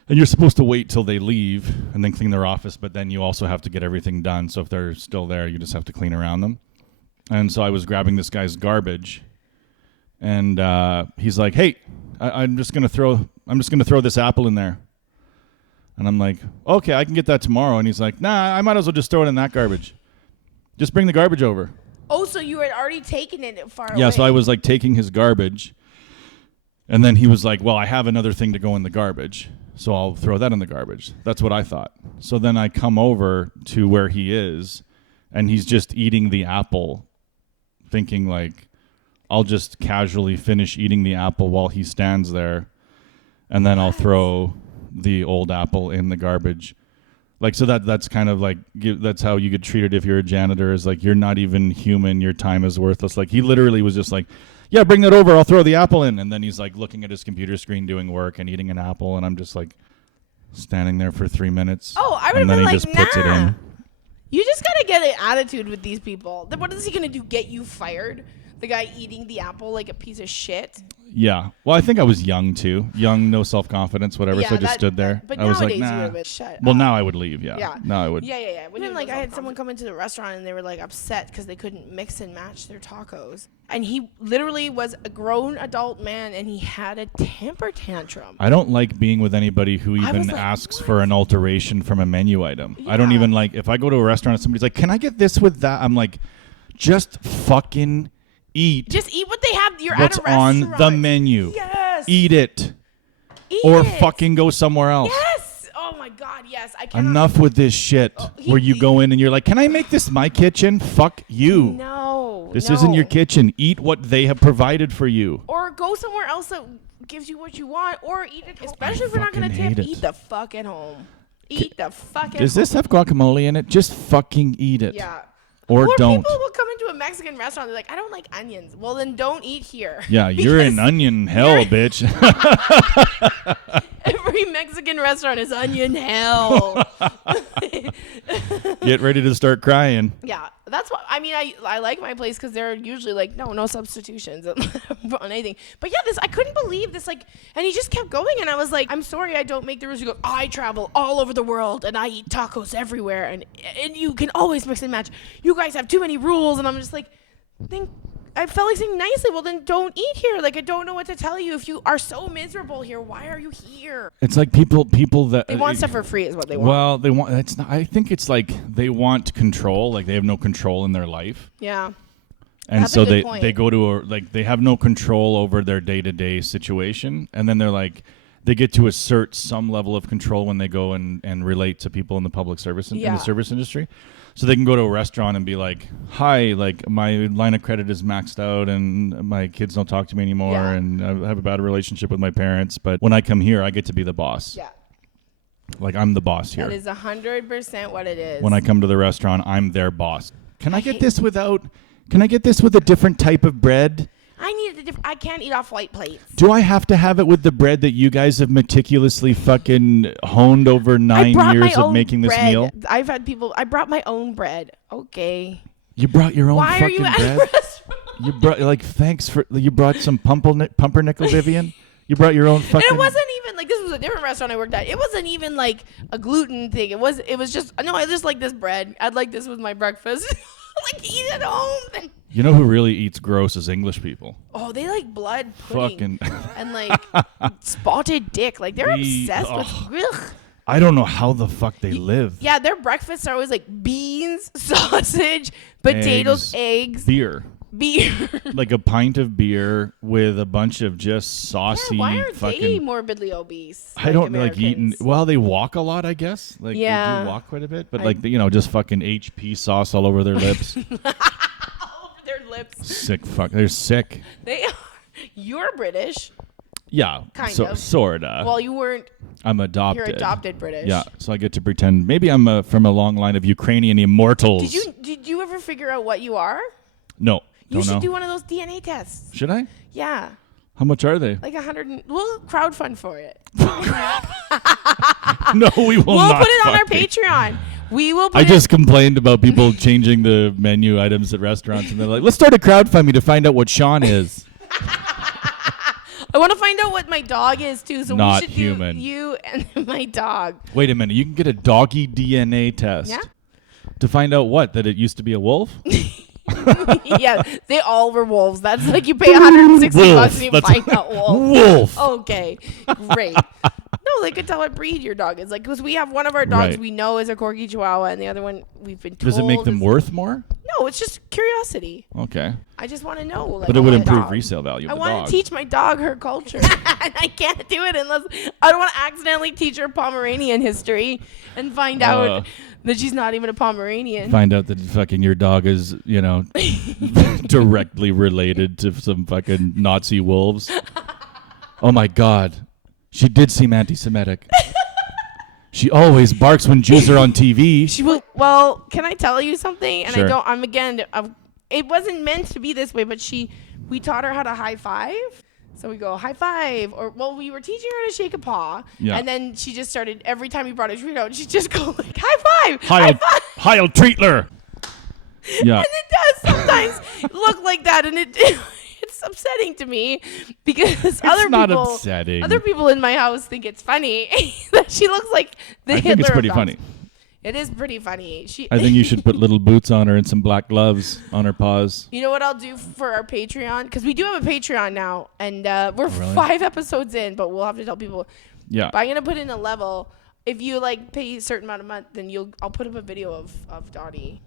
And you're supposed to wait till they leave and then clean their office, but then you also have to get everything done. So if they're still there, you just have to clean around them. And so I was grabbing this guy's garbage, and he's like, "Hey, I'm just gonna throw this apple in there." And I'm like, "Okay, I can get that tomorrow." And he's like, "Nah, I might as well just throw it in that garbage. Just bring the garbage over." Oh, so you had already taken it far away. Yeah, so I was like taking his garbage, and then he was like, "Well, I have another thing to go in the garbage. So I'll throw that in the garbage." That's what I thought. So then I come over to where he is, and he's just eating the apple, thinking like, I'll just casually finish eating the apple while he stands there, and then I'll throw the old apple in the garbage. Like, so that's kind of like, that's how you get treated if you're a janitor, is like, you're not even human, your time is worthless. Like, he literally was just like, "Yeah, bring that over, I'll throw the apple in." And then he's like looking at his computer screen doing work and eating an apple, and I'm just like standing there for 3 minutes. Oh, I would have been like, just puts it in. You just gotta get an attitude with these people. What is he gonna do, get you fired? The guy eating the apple like a piece of shit? Yeah. Well, I think I was young too. Young, no self-confidence, whatever, so I just stood there. But I was nowadays like, you nah. would have been shut Well, up. now I would leave, yeah. Yeah. Now I would. Yeah. Then like I had someone come into the restaurant and they were like upset because they couldn't mix and match their tacos. And he literally was a grown adult man and he had a temper tantrum. I don't like being with anybody who even like, asks what? for an alteration from a menu item. Yeah. I don't even like, if I go to a restaurant and somebody's like, "Can I get this with that?" I'm like, just fucking eat. Just eat what they have. You're what's at a restaurant. on the menu. Yes. Eat it. Fucking go somewhere else. Yes. Oh my God. Yes. I cannot. Enough with this shit where you go in and you're like, "Can I make this my kitchen?" Fuck you. No. This isn't your kitchen. Eat what they have provided for you. Or go somewhere else that gives you what you want, or eat it. Especially if we're not gonna tip. Eat the fuck at home. Eat the fuck at home. Does this have guacamole in it? Just fucking eat it. Yeah. Or don't. People will come into a Mexican restaurant. They're like, "I don't like onions." Well, then don't eat here. Yeah, you're in onion hell, bitch. Every Mexican restaurant is onion hell. Get ready to start crying. Yeah, that's what I mean. I like my place because they're usually like, no substitutions on anything. But yeah, I couldn't believe this. Like, and he just kept going, and I was like, I'm sorry, I don't make the rules. He goes, I travel all over the world, and I eat tacos everywhere, and you can always mix and match. You guys have too many rules, and I'm just like, I felt like saying nicely, well, then don't eat here. Like, I don't know what to tell you. If you are so miserable here, why are you here? It's like people that they want stuff for free is what they want. Well, they want. It's not. I think it's like they want control. Like they have no control in their life. Yeah. And That's so a good point. they go to they have no control over their day-to-day situation, and then they're like they get to assert some level of control when they go and relate to people in the public service in the service industry. So they can go to a restaurant and be like, hi, like my line of credit is maxed out and my kids don't talk to me anymore and I have a bad relationship with my parents. But when I come here, I get to be the boss. Yeah. Like I'm the boss here. That is 100% what it is. When I come to the restaurant, I'm their boss. Can I get this with a different type of bread? I can't eat off white plates. Do I have to have it with the bread that you guys have meticulously fucking honed over 9 years of making this meal? I've had people. I brought my own bread. Okay. You brought your own Why fucking are you bread? at a restaurant? You brought thanks for you brought some pumpernickel, Vivian. You brought your own fucking. And it wasn't even like this was a different restaurant I worked at. It wasn't even like a gluten thing. It was just no. I just like this bread. I'd like this with my breakfast. Like eat at home. You know who really eats gross is English people. Oh, they like blood pudding fucking and like spotted dick. Like they're obsessed with. Ugh. I don't know how the fuck they live. Yeah, their breakfasts are always like beans, sausage, potatoes, eggs, beer. Like a pint of beer with a bunch of just saucy. Yeah, why are fucking, they morbidly obese? I don't like eating. Well, they walk a lot, I guess. Like they do walk quite a bit, but just fucking HP sauce all over their lips. All over their lips. Sick fuck. They're sick. They are. You're British. Yeah, kind of. Sorta. Well, you weren't. I'm adopted. You're adopted British. Yeah, so I get to pretend maybe I'm from a long line of Ukrainian immortals. Did you ever figure out what you are? No. You should do one of those DNA tests. Should I? Yeah. How much are they? Like 100. We'll crowdfund for it. No, we will not. We'll put it on our Patreon. We will. I just complained about people changing the menu items at restaurants, and they're like, "Let's start a crowdfunding to find out what Sean is." I want to find out what my dog is too. So not we should human. do you and my dog. Wait a minute. You can get a doggy DNA test. Yeah. To find out that it used to be a wolf. Yeah, they all were wolves. That's like you pay $160 and you find out wolf. Okay, great. No, they could tell what breed your dog is. Like, because we have one of our dogs we know is a Corgi Chihuahua, and the other one we've been told. Does it make them worth more? No, it's just curiosity. Okay. I just want to know. Like, but it would improve resale value. I want to teach my dog her culture, and I can't do it unless I don't want to accidentally teach her Pomeranian history and find out that she's not even a Pomeranian. Find out that fucking your dog is, directly related to some fucking Nazi wolves. Oh my God. She did seem anti-Semitic. She always barks when Jews are on TV. Well, can I tell you something? And sure. It wasn't meant to be this way, but we taught her how to high five. So we go, high five. We were teaching her to shake a paw. Yeah. And then she just started, every time we brought a treat out, she'd just go like, high five. High five. Heil Treatler. Yeah. And it does sometimes look like that. And it's upsetting to me because other people in my house think it's funny that she looks like the Hitler. I think it's pretty funny. It is pretty funny. I think you should put little boots on her and some black gloves on her paws. You know what I'll do for our Patreon? Because we do have a Patreon now, and we're 5 episodes in, but we'll have to tell people. Yeah. But I'm gonna put in a level. If you pay a certain amount a month, then I'll put up a video of Dottie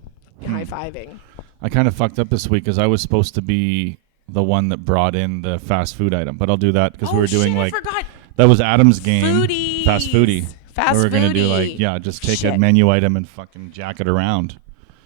high fiving. I kind of fucked up this week because I was supposed to be the one that brought in the fast food item, but I'll do that because we were doing I forgot. That was Adam's game. Foodies. Fast foodie. We were going to do just take a menu item and fucking jack it around.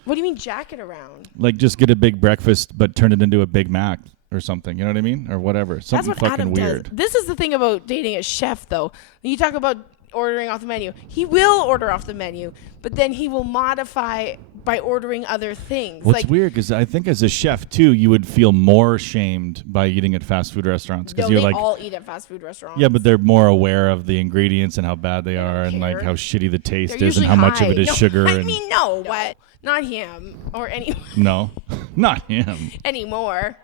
What do you mean jack it around? Like just get a big breakfast but turn it into a Big Mac or something. You know what I mean? Or whatever. Something That's what fucking Adam weird. Does. This is the thing about dating a chef though. You talk about ordering off the menu. He will order off the menu, but then he will modify by ordering other things. What's weird is I think as a chef too, you would feel more shamed by eating at fast food restaurants because they all eat at fast food restaurants. Yeah, but they're more aware of the ingredients and how bad they are and like how shitty the taste is and how much of it is sugar. What? Not him or anyone No, not him. anymore.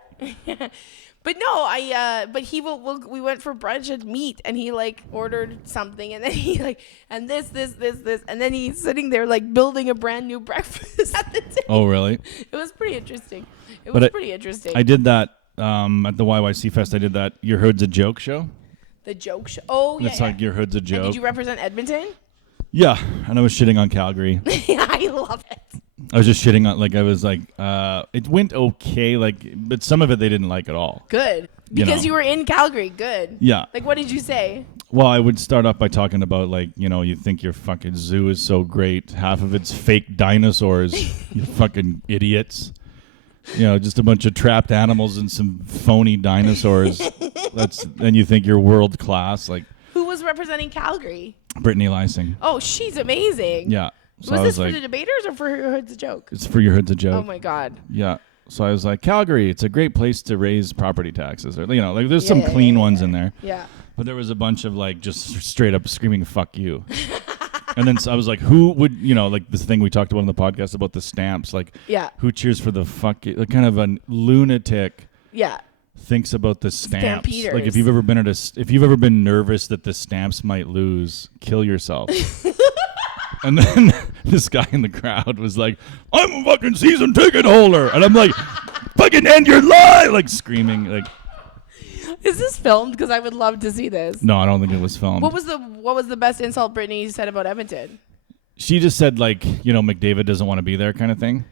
But no, we went for brunch at meat, and he like ordered something, and then he like, and this, and then he's sitting there like building a brand new breakfast at the table. Oh, really? It was pretty interesting. I did that at the YYC Fest. I did that Your Hood's a Joke show. The joke show. Oh, yeah. It's like Your Hood's a Joke. And did you represent Edmonton? Yeah, and I was shitting on Calgary. Yeah, I love it. I was just shitting on, like, I was like, it went okay, like, but some of it they didn't like at all. Good. Because you were in Calgary. Good. Yeah. Like, what did you say? Well, I would start off by talking about, like, you think your fucking zoo is so great. Half of it's fake dinosaurs, you fucking idiots. Just a bunch of trapped animals and some phony dinosaurs. And you think you're world class. Like, who was representing Calgary? Brittany Lysing. Oh, she's amazing. Yeah. So was this like, for the debaters or for Your Hood's a Joke? It's for Your Hood's a Joke. Oh my God. Yeah. So I was like, Calgary, it's a great place to raise property taxes. Or, like there's some clean ones in there. Yeah. But there was a bunch of like just straight up screaming, fuck you. And then I was like, who would, like this thing we talked about on the podcast about the stamps, like, who cheers for the fuck, like kind of a lunatic. Yeah. Thinks about the stamps. Stampeders. Like if you've ever been nervous that the stamps might lose, kill yourself. And then this guy in the crowd was like, I'm a fucking season ticket holder. And I'm like, fucking end your lie, like screaming. Like, is this filmed? Because I would love to see this. No, I don't think it was filmed. What was the best insult Brittany said about Edmonton? She just said like, McDavid doesn't want to be there kind of thing.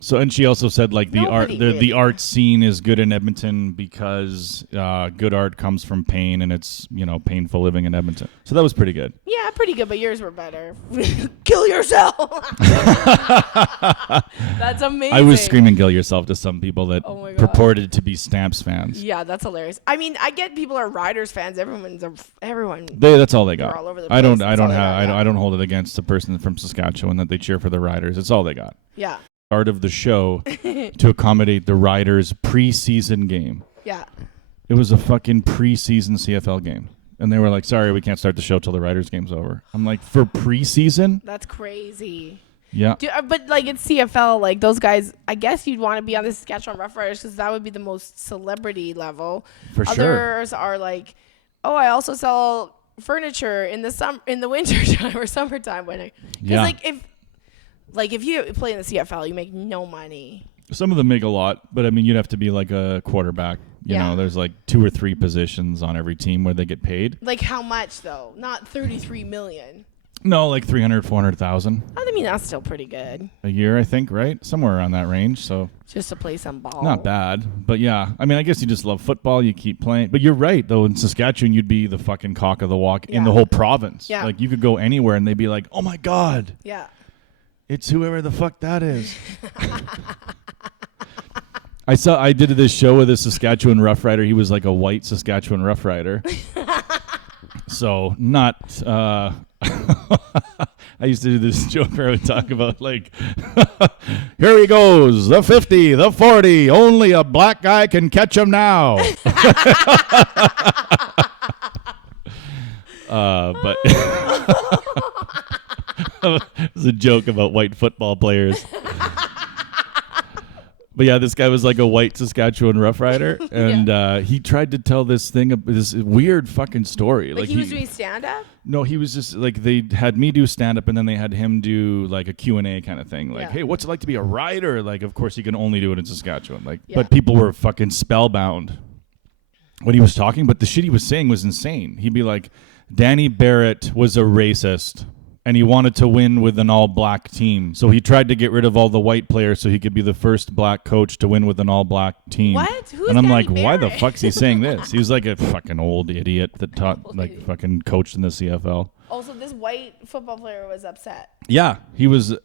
So, and she also said like the art scene is good in Edmonton because good art comes from pain, and it's painful living in Edmonton. So that was pretty good. Yeah, pretty good, but yours were better. Kill yourself. That's amazing. I was screaming "kill yourself" to some people that purported to be Stamps fans. Yeah, that's hilarious. I mean, I get people are Riders fans. Everyone. That's all they got. All over the place. I don't hold it against the person from Saskatchewan that they cheer for the Riders. It's all they got. Yeah. Part of the show to accommodate the Riders' preseason game. Yeah. It was a fucking preseason CFL game. And they were like, sorry, we can't start the show till the Riders game's over. I'm like, for preseason? That's crazy. Yeah. But like it's CFL, like those guys, I guess you'd want to be on the Saskatchewan Roughriders because that would be the most celebrity level. For sure. Others are like, oh, I also sell furniture in the winter time or summertime when if you play in the CFL, you make no money. Some of them make a lot, but I mean, you'd have to be like a quarterback. You know, there's like 2 or 3 positions on every team where they get paid. Like how much though? Not $33 million. No, like 300, 400,000. I mean, that's still pretty good. A year, I think, right? Somewhere around that range. So just to play some ball. Not bad, but yeah. I mean, I guess you just love football. You keep playing, but you're right though. In Saskatchewan, you'd be the fucking cock of the walk in the whole province. Yeah. Like you could go anywhere and they'd be like, "Oh my god." Yeah. It's whoever the fuck that is. I did this show with a Saskatchewan Rough Rider. He was like a white Saskatchewan Rough Rider. So not. I used to do this joke where I would talk about like, here he goes, the 50, the 40. Only a black guy can catch him now. But it was a joke about white football players. But yeah, this guy was like a white Saskatchewan Rough Rider, and he tried to tell this weird fucking story. Like he was doing stand-up? No, he was just like, they had me do stand-up, and then they had him do like a Q&A kind of thing. Like, hey, what's it like to be a rider? Like, of course, he can only do it in Saskatchewan. Like, but people were fucking spellbound when he was talking. But the shit he was saying was insane. He'd be like, Danny Barrett was a racist, and he wanted to win with an all-black team. So he tried to get rid of all the white players so he could be the first black coach to win with an all-black team. What? Who's And I'm Danny like, Barrett? why the fuck's he saying this? He was like a fucking old idiot that taught, like, fucking coached in the CFL. Oh, so this white football player was upset. Yeah, he was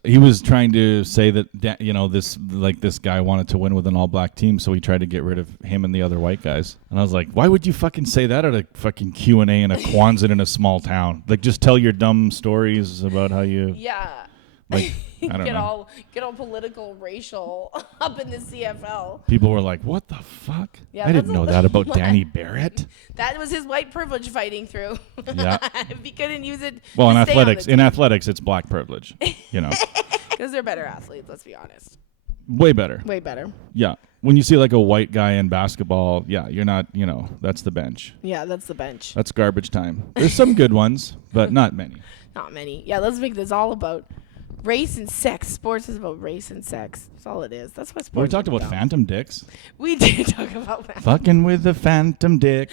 trying to say that this guy wanted to win with an all-black team, so he tried to get rid of him and the other white guys. And I was like, why would you fucking say that at a fucking Q&A in a Quonset in a small town? Like, just tell your dumb stories about how you Like, I don't know. Get all political, racial up in the CFL. People were like, "What the fuck? Yeah, I didn't that's know a that about lot. Danny Barrett." That was his white privilege fighting through. Yeah. If he couldn't use it. Well, in to stay on the athletics, it's black privilege. You know, because they're better athletes. Let's be honest. way better. Way better. Yeah. When you see like a white guy in basketball, yeah, you're not. You know, that's the bench. Yeah, that's the bench. That's garbage time. There's some good ones, but not many. Not many. Yeah, let's make this all about race and sex. Sports is about race and sex. That's all it is. That's what sports. Well, we talked is about phantom dicks. We did talk about that. Fucking with the phantom dick.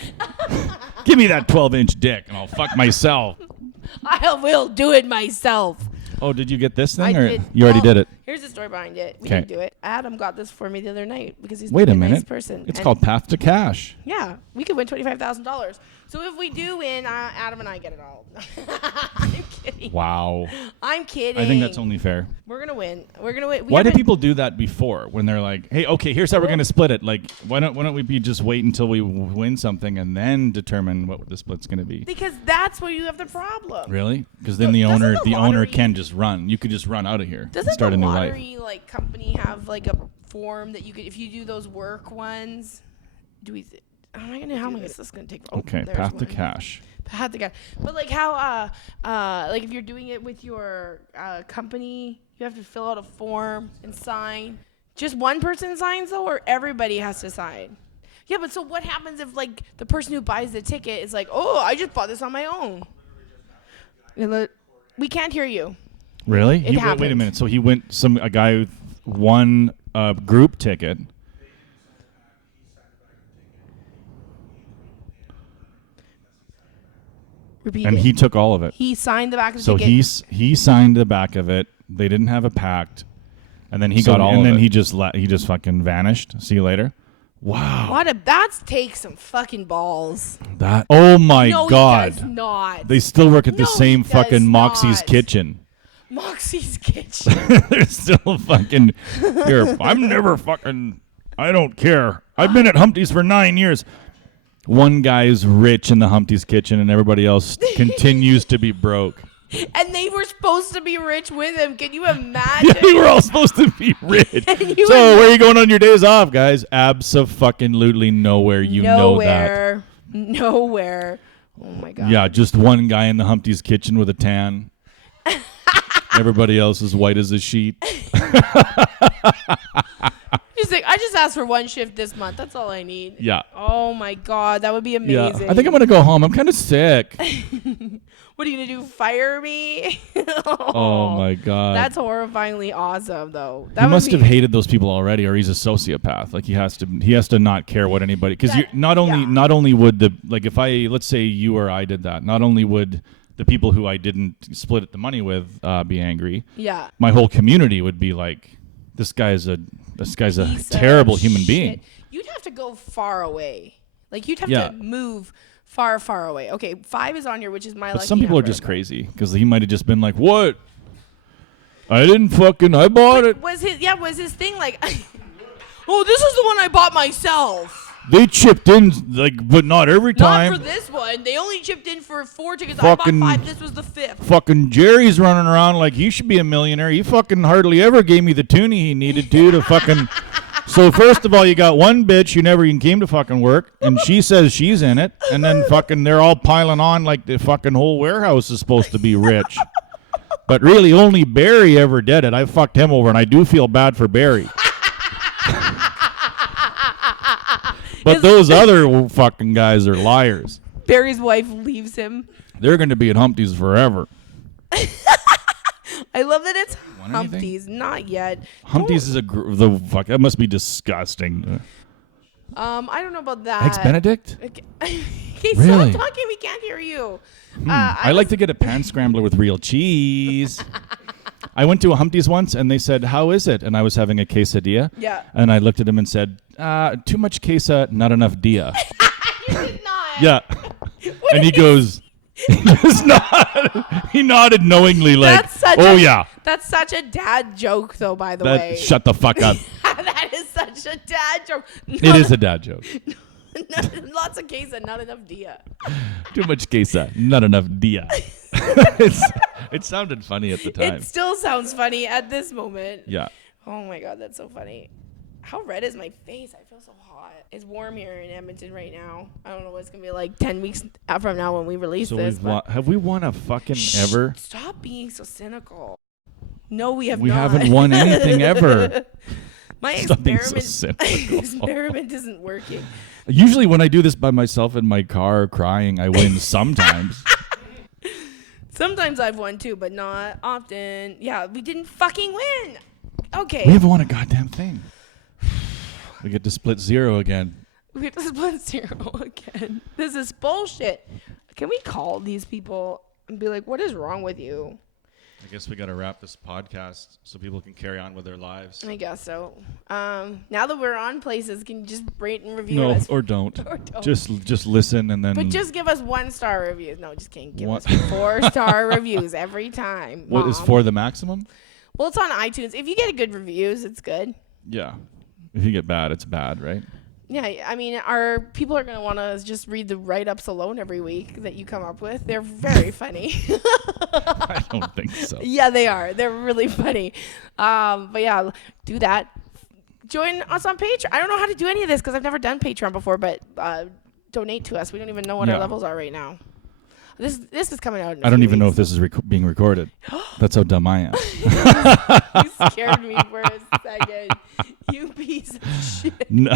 Give me that 12-inch dick and I'll fuck myself. I will do it myself. Oh, did you get this thing, I or did. you already did it? Here's the story behind it. We 'Kay. didn't do it. Adam got this for me the other night because he's Wait a a nice minute. person. It's And called Path to Cash. yeah, we could win $25,000. So if we do win, Adam and I get it all. I'm kidding. Wow. I'm kidding. I think that's only fair. We're gonna win. We're gonna win. Why do people do that before when they're like, "Hey, okay, here's how we're going to split it." Like, why don't we just wait until we win something and then determine what the split's going to be? Because that's where you have the problem. Really? Because then No, the doesn't the owner lottery- can just run. You could just run out of here and Doesn't start the a new life. lottery like company have like a form that you could, if you do those work ones? Do we? How am I gonna? How long is this gonna take? Oh, Okay, there's Path to one. Cash. Path to cash. But like how like if you're doing it with your company, you have to fill out a form and sign. Just one person signs though, or everybody has to sign? Yeah, but so what happens if like the person who buys the ticket is like, oh, I just bought this on my own? We can't hear you. Really? It Wait a happened. minute. So he went a guy with one group ticket. Repeat And it. he took all of it. He signed the back of the So ticket. he signed the back of it. They didn't have a pact, and then he got all. And then he just fucking vanished. See you later. Wow. That takes some fucking balls. That. Oh my No, God. he does not. They still work at the No, same he fucking does Moxie's not. kitchen. Moxie's kitchen. They're still fucking here. I'm never fucking. I don't care. I've been at Humpty's for 9 years. One guy's rich in the Humpty's kitchen, and everybody else continues to be broke. And they were supposed to be rich with him. Can you imagine? Yeah, we were all supposed to be rich. You So where are you going on your days off, guys? Abso-fucking-lutely nowhere. You know that. Nowhere. Oh my God. Yeah, just one guy in the Humpty's kitchen with a tan. Everybody else is white as a sheet. He's like, I just asked for one shift this month. That's all I need. Yeah. Oh my God, that would be Yeah. amazing. I think I'm gonna go home. I'm kind of sick. What are you gonna do? Fire me? Oh my God. That's horrifyingly awesome, though. He must have hated those people already, or he's a sociopath. Like he has to not care what anybody. Because not only would if let's say you or I did that, not only would the people who I didn't split the money with be angry. Yeah. My whole community would be like, this guy's a terrible human being. You'd have to go far away. Like you'd have Yeah. to move far, far away. Okay, 5 is on here, which is my. But lucky some people are number. just crazy because he might have just been like, "What? I bought it. Was his thing like? Oh, this is the one I bought myself. They chipped in, but not every time. Not for this one. They only chipped in for 4 tickets. Fucking- I bought 5. This was the 5th. Fucking Jerry's running around like he should be a millionaire. He fucking hardly ever gave me the toonie he needed to fucking." So first of all, you got one bitch who never even came to fucking work, and she says she's in it, and then fucking they're all piling on like the fucking whole warehouse is supposed to be rich. But really, only Barry ever did it. I fucked him over, and I do feel bad for Barry. But those other fucking guys are liars. Barry's wife leaves him. They're going to be at Humpty's forever. I love that it's Want anything? Humpty's. Not yet. Humpty's is that must be disgusting. I don't know about that. Eggs Benedict? Okay, Really? stop talking. We can't hear you. I like to get a pan scrambler with real cheese. I went to a Humpty's once, and they said, "How is it?" And I was having a quesadilla. Yeah. And I looked at him and said, "Too much quesa, not enough dia." You did not. Yeah. And he goes, he nodded knowingly like, yeah. That's such a dad joke, though, by the way. Shut the fuck up. That is such a dad joke. It is a dad joke. Lots of queso, not enough dia. Too much quesa, not enough dia. It sounded funny at the time. It still sounds funny at this moment. Yeah. Oh my God, that's so funny. How red is my face? I feel so hot. It's warm here in Edmonton right now. I don't know what it's going to be like 10 weeks from now when we release this. Have we won a fucking ever? Stop being so cynical. No, we have not. We haven't won anything ever. My Stop being so cynical. experiment isn't working. Usually when I do this by myself in my car crying, I win sometimes. Sometimes I've won too, but not often. Yeah, we didn't fucking win. Okay. We haven't won a goddamn thing. We get to split 0 again. We have to split 0 again. This is bullshit. Can we call these people and be like, what is wrong with you? I guess we got to wrap this podcast so people can carry on with their lives. I guess so. Now that we're on places, can you just rate and review No, us? or don't. Or don't. Just listen and then. But just give us 1-star reviews. No, just kidding. Give us 4-star reviews every time. What is 4 the maximum? Well, it's on iTunes. If you get good reviews, it's good. Yeah. If you get bad, it's bad, right? Yeah, I mean, our people are going to want to just read the write-ups alone every week that you come up with. They're very funny. I don't think so. Yeah, they are. They're really funny. But yeah, do that. Join us on Patreon. I don't know how to do any of this because I've never done Patreon before, but donate to us. We don't even know what our levels are right now. This is coming out in I don't even know if this is being recorded. That's how dumb I am. You scared me for a second. You piece of shit. No.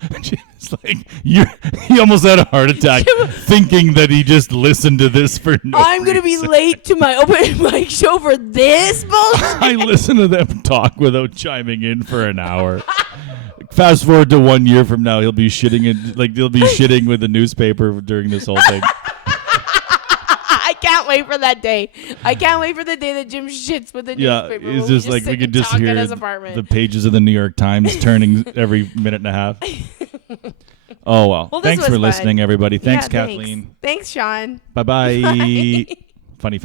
It's like he almost had a heart attack thinking that he just listened to this for no I'm going to be reason. late to my open mic show for this bullshit. I listened to them talk without chiming in for an hour. Fast forward to 1 year from now, he'll be shitting with the newspaper during this whole thing. I can't wait for that day. I can't wait for the day that Jim shits with the newspaper. Yeah, it's just like we could just hear the pages of the New York Times turning every minute and a half. Oh, well. Thanks for listening, everybody. Thanks, Kathleen. Thanks, Sean. Bye-bye. Bye. Funny fact.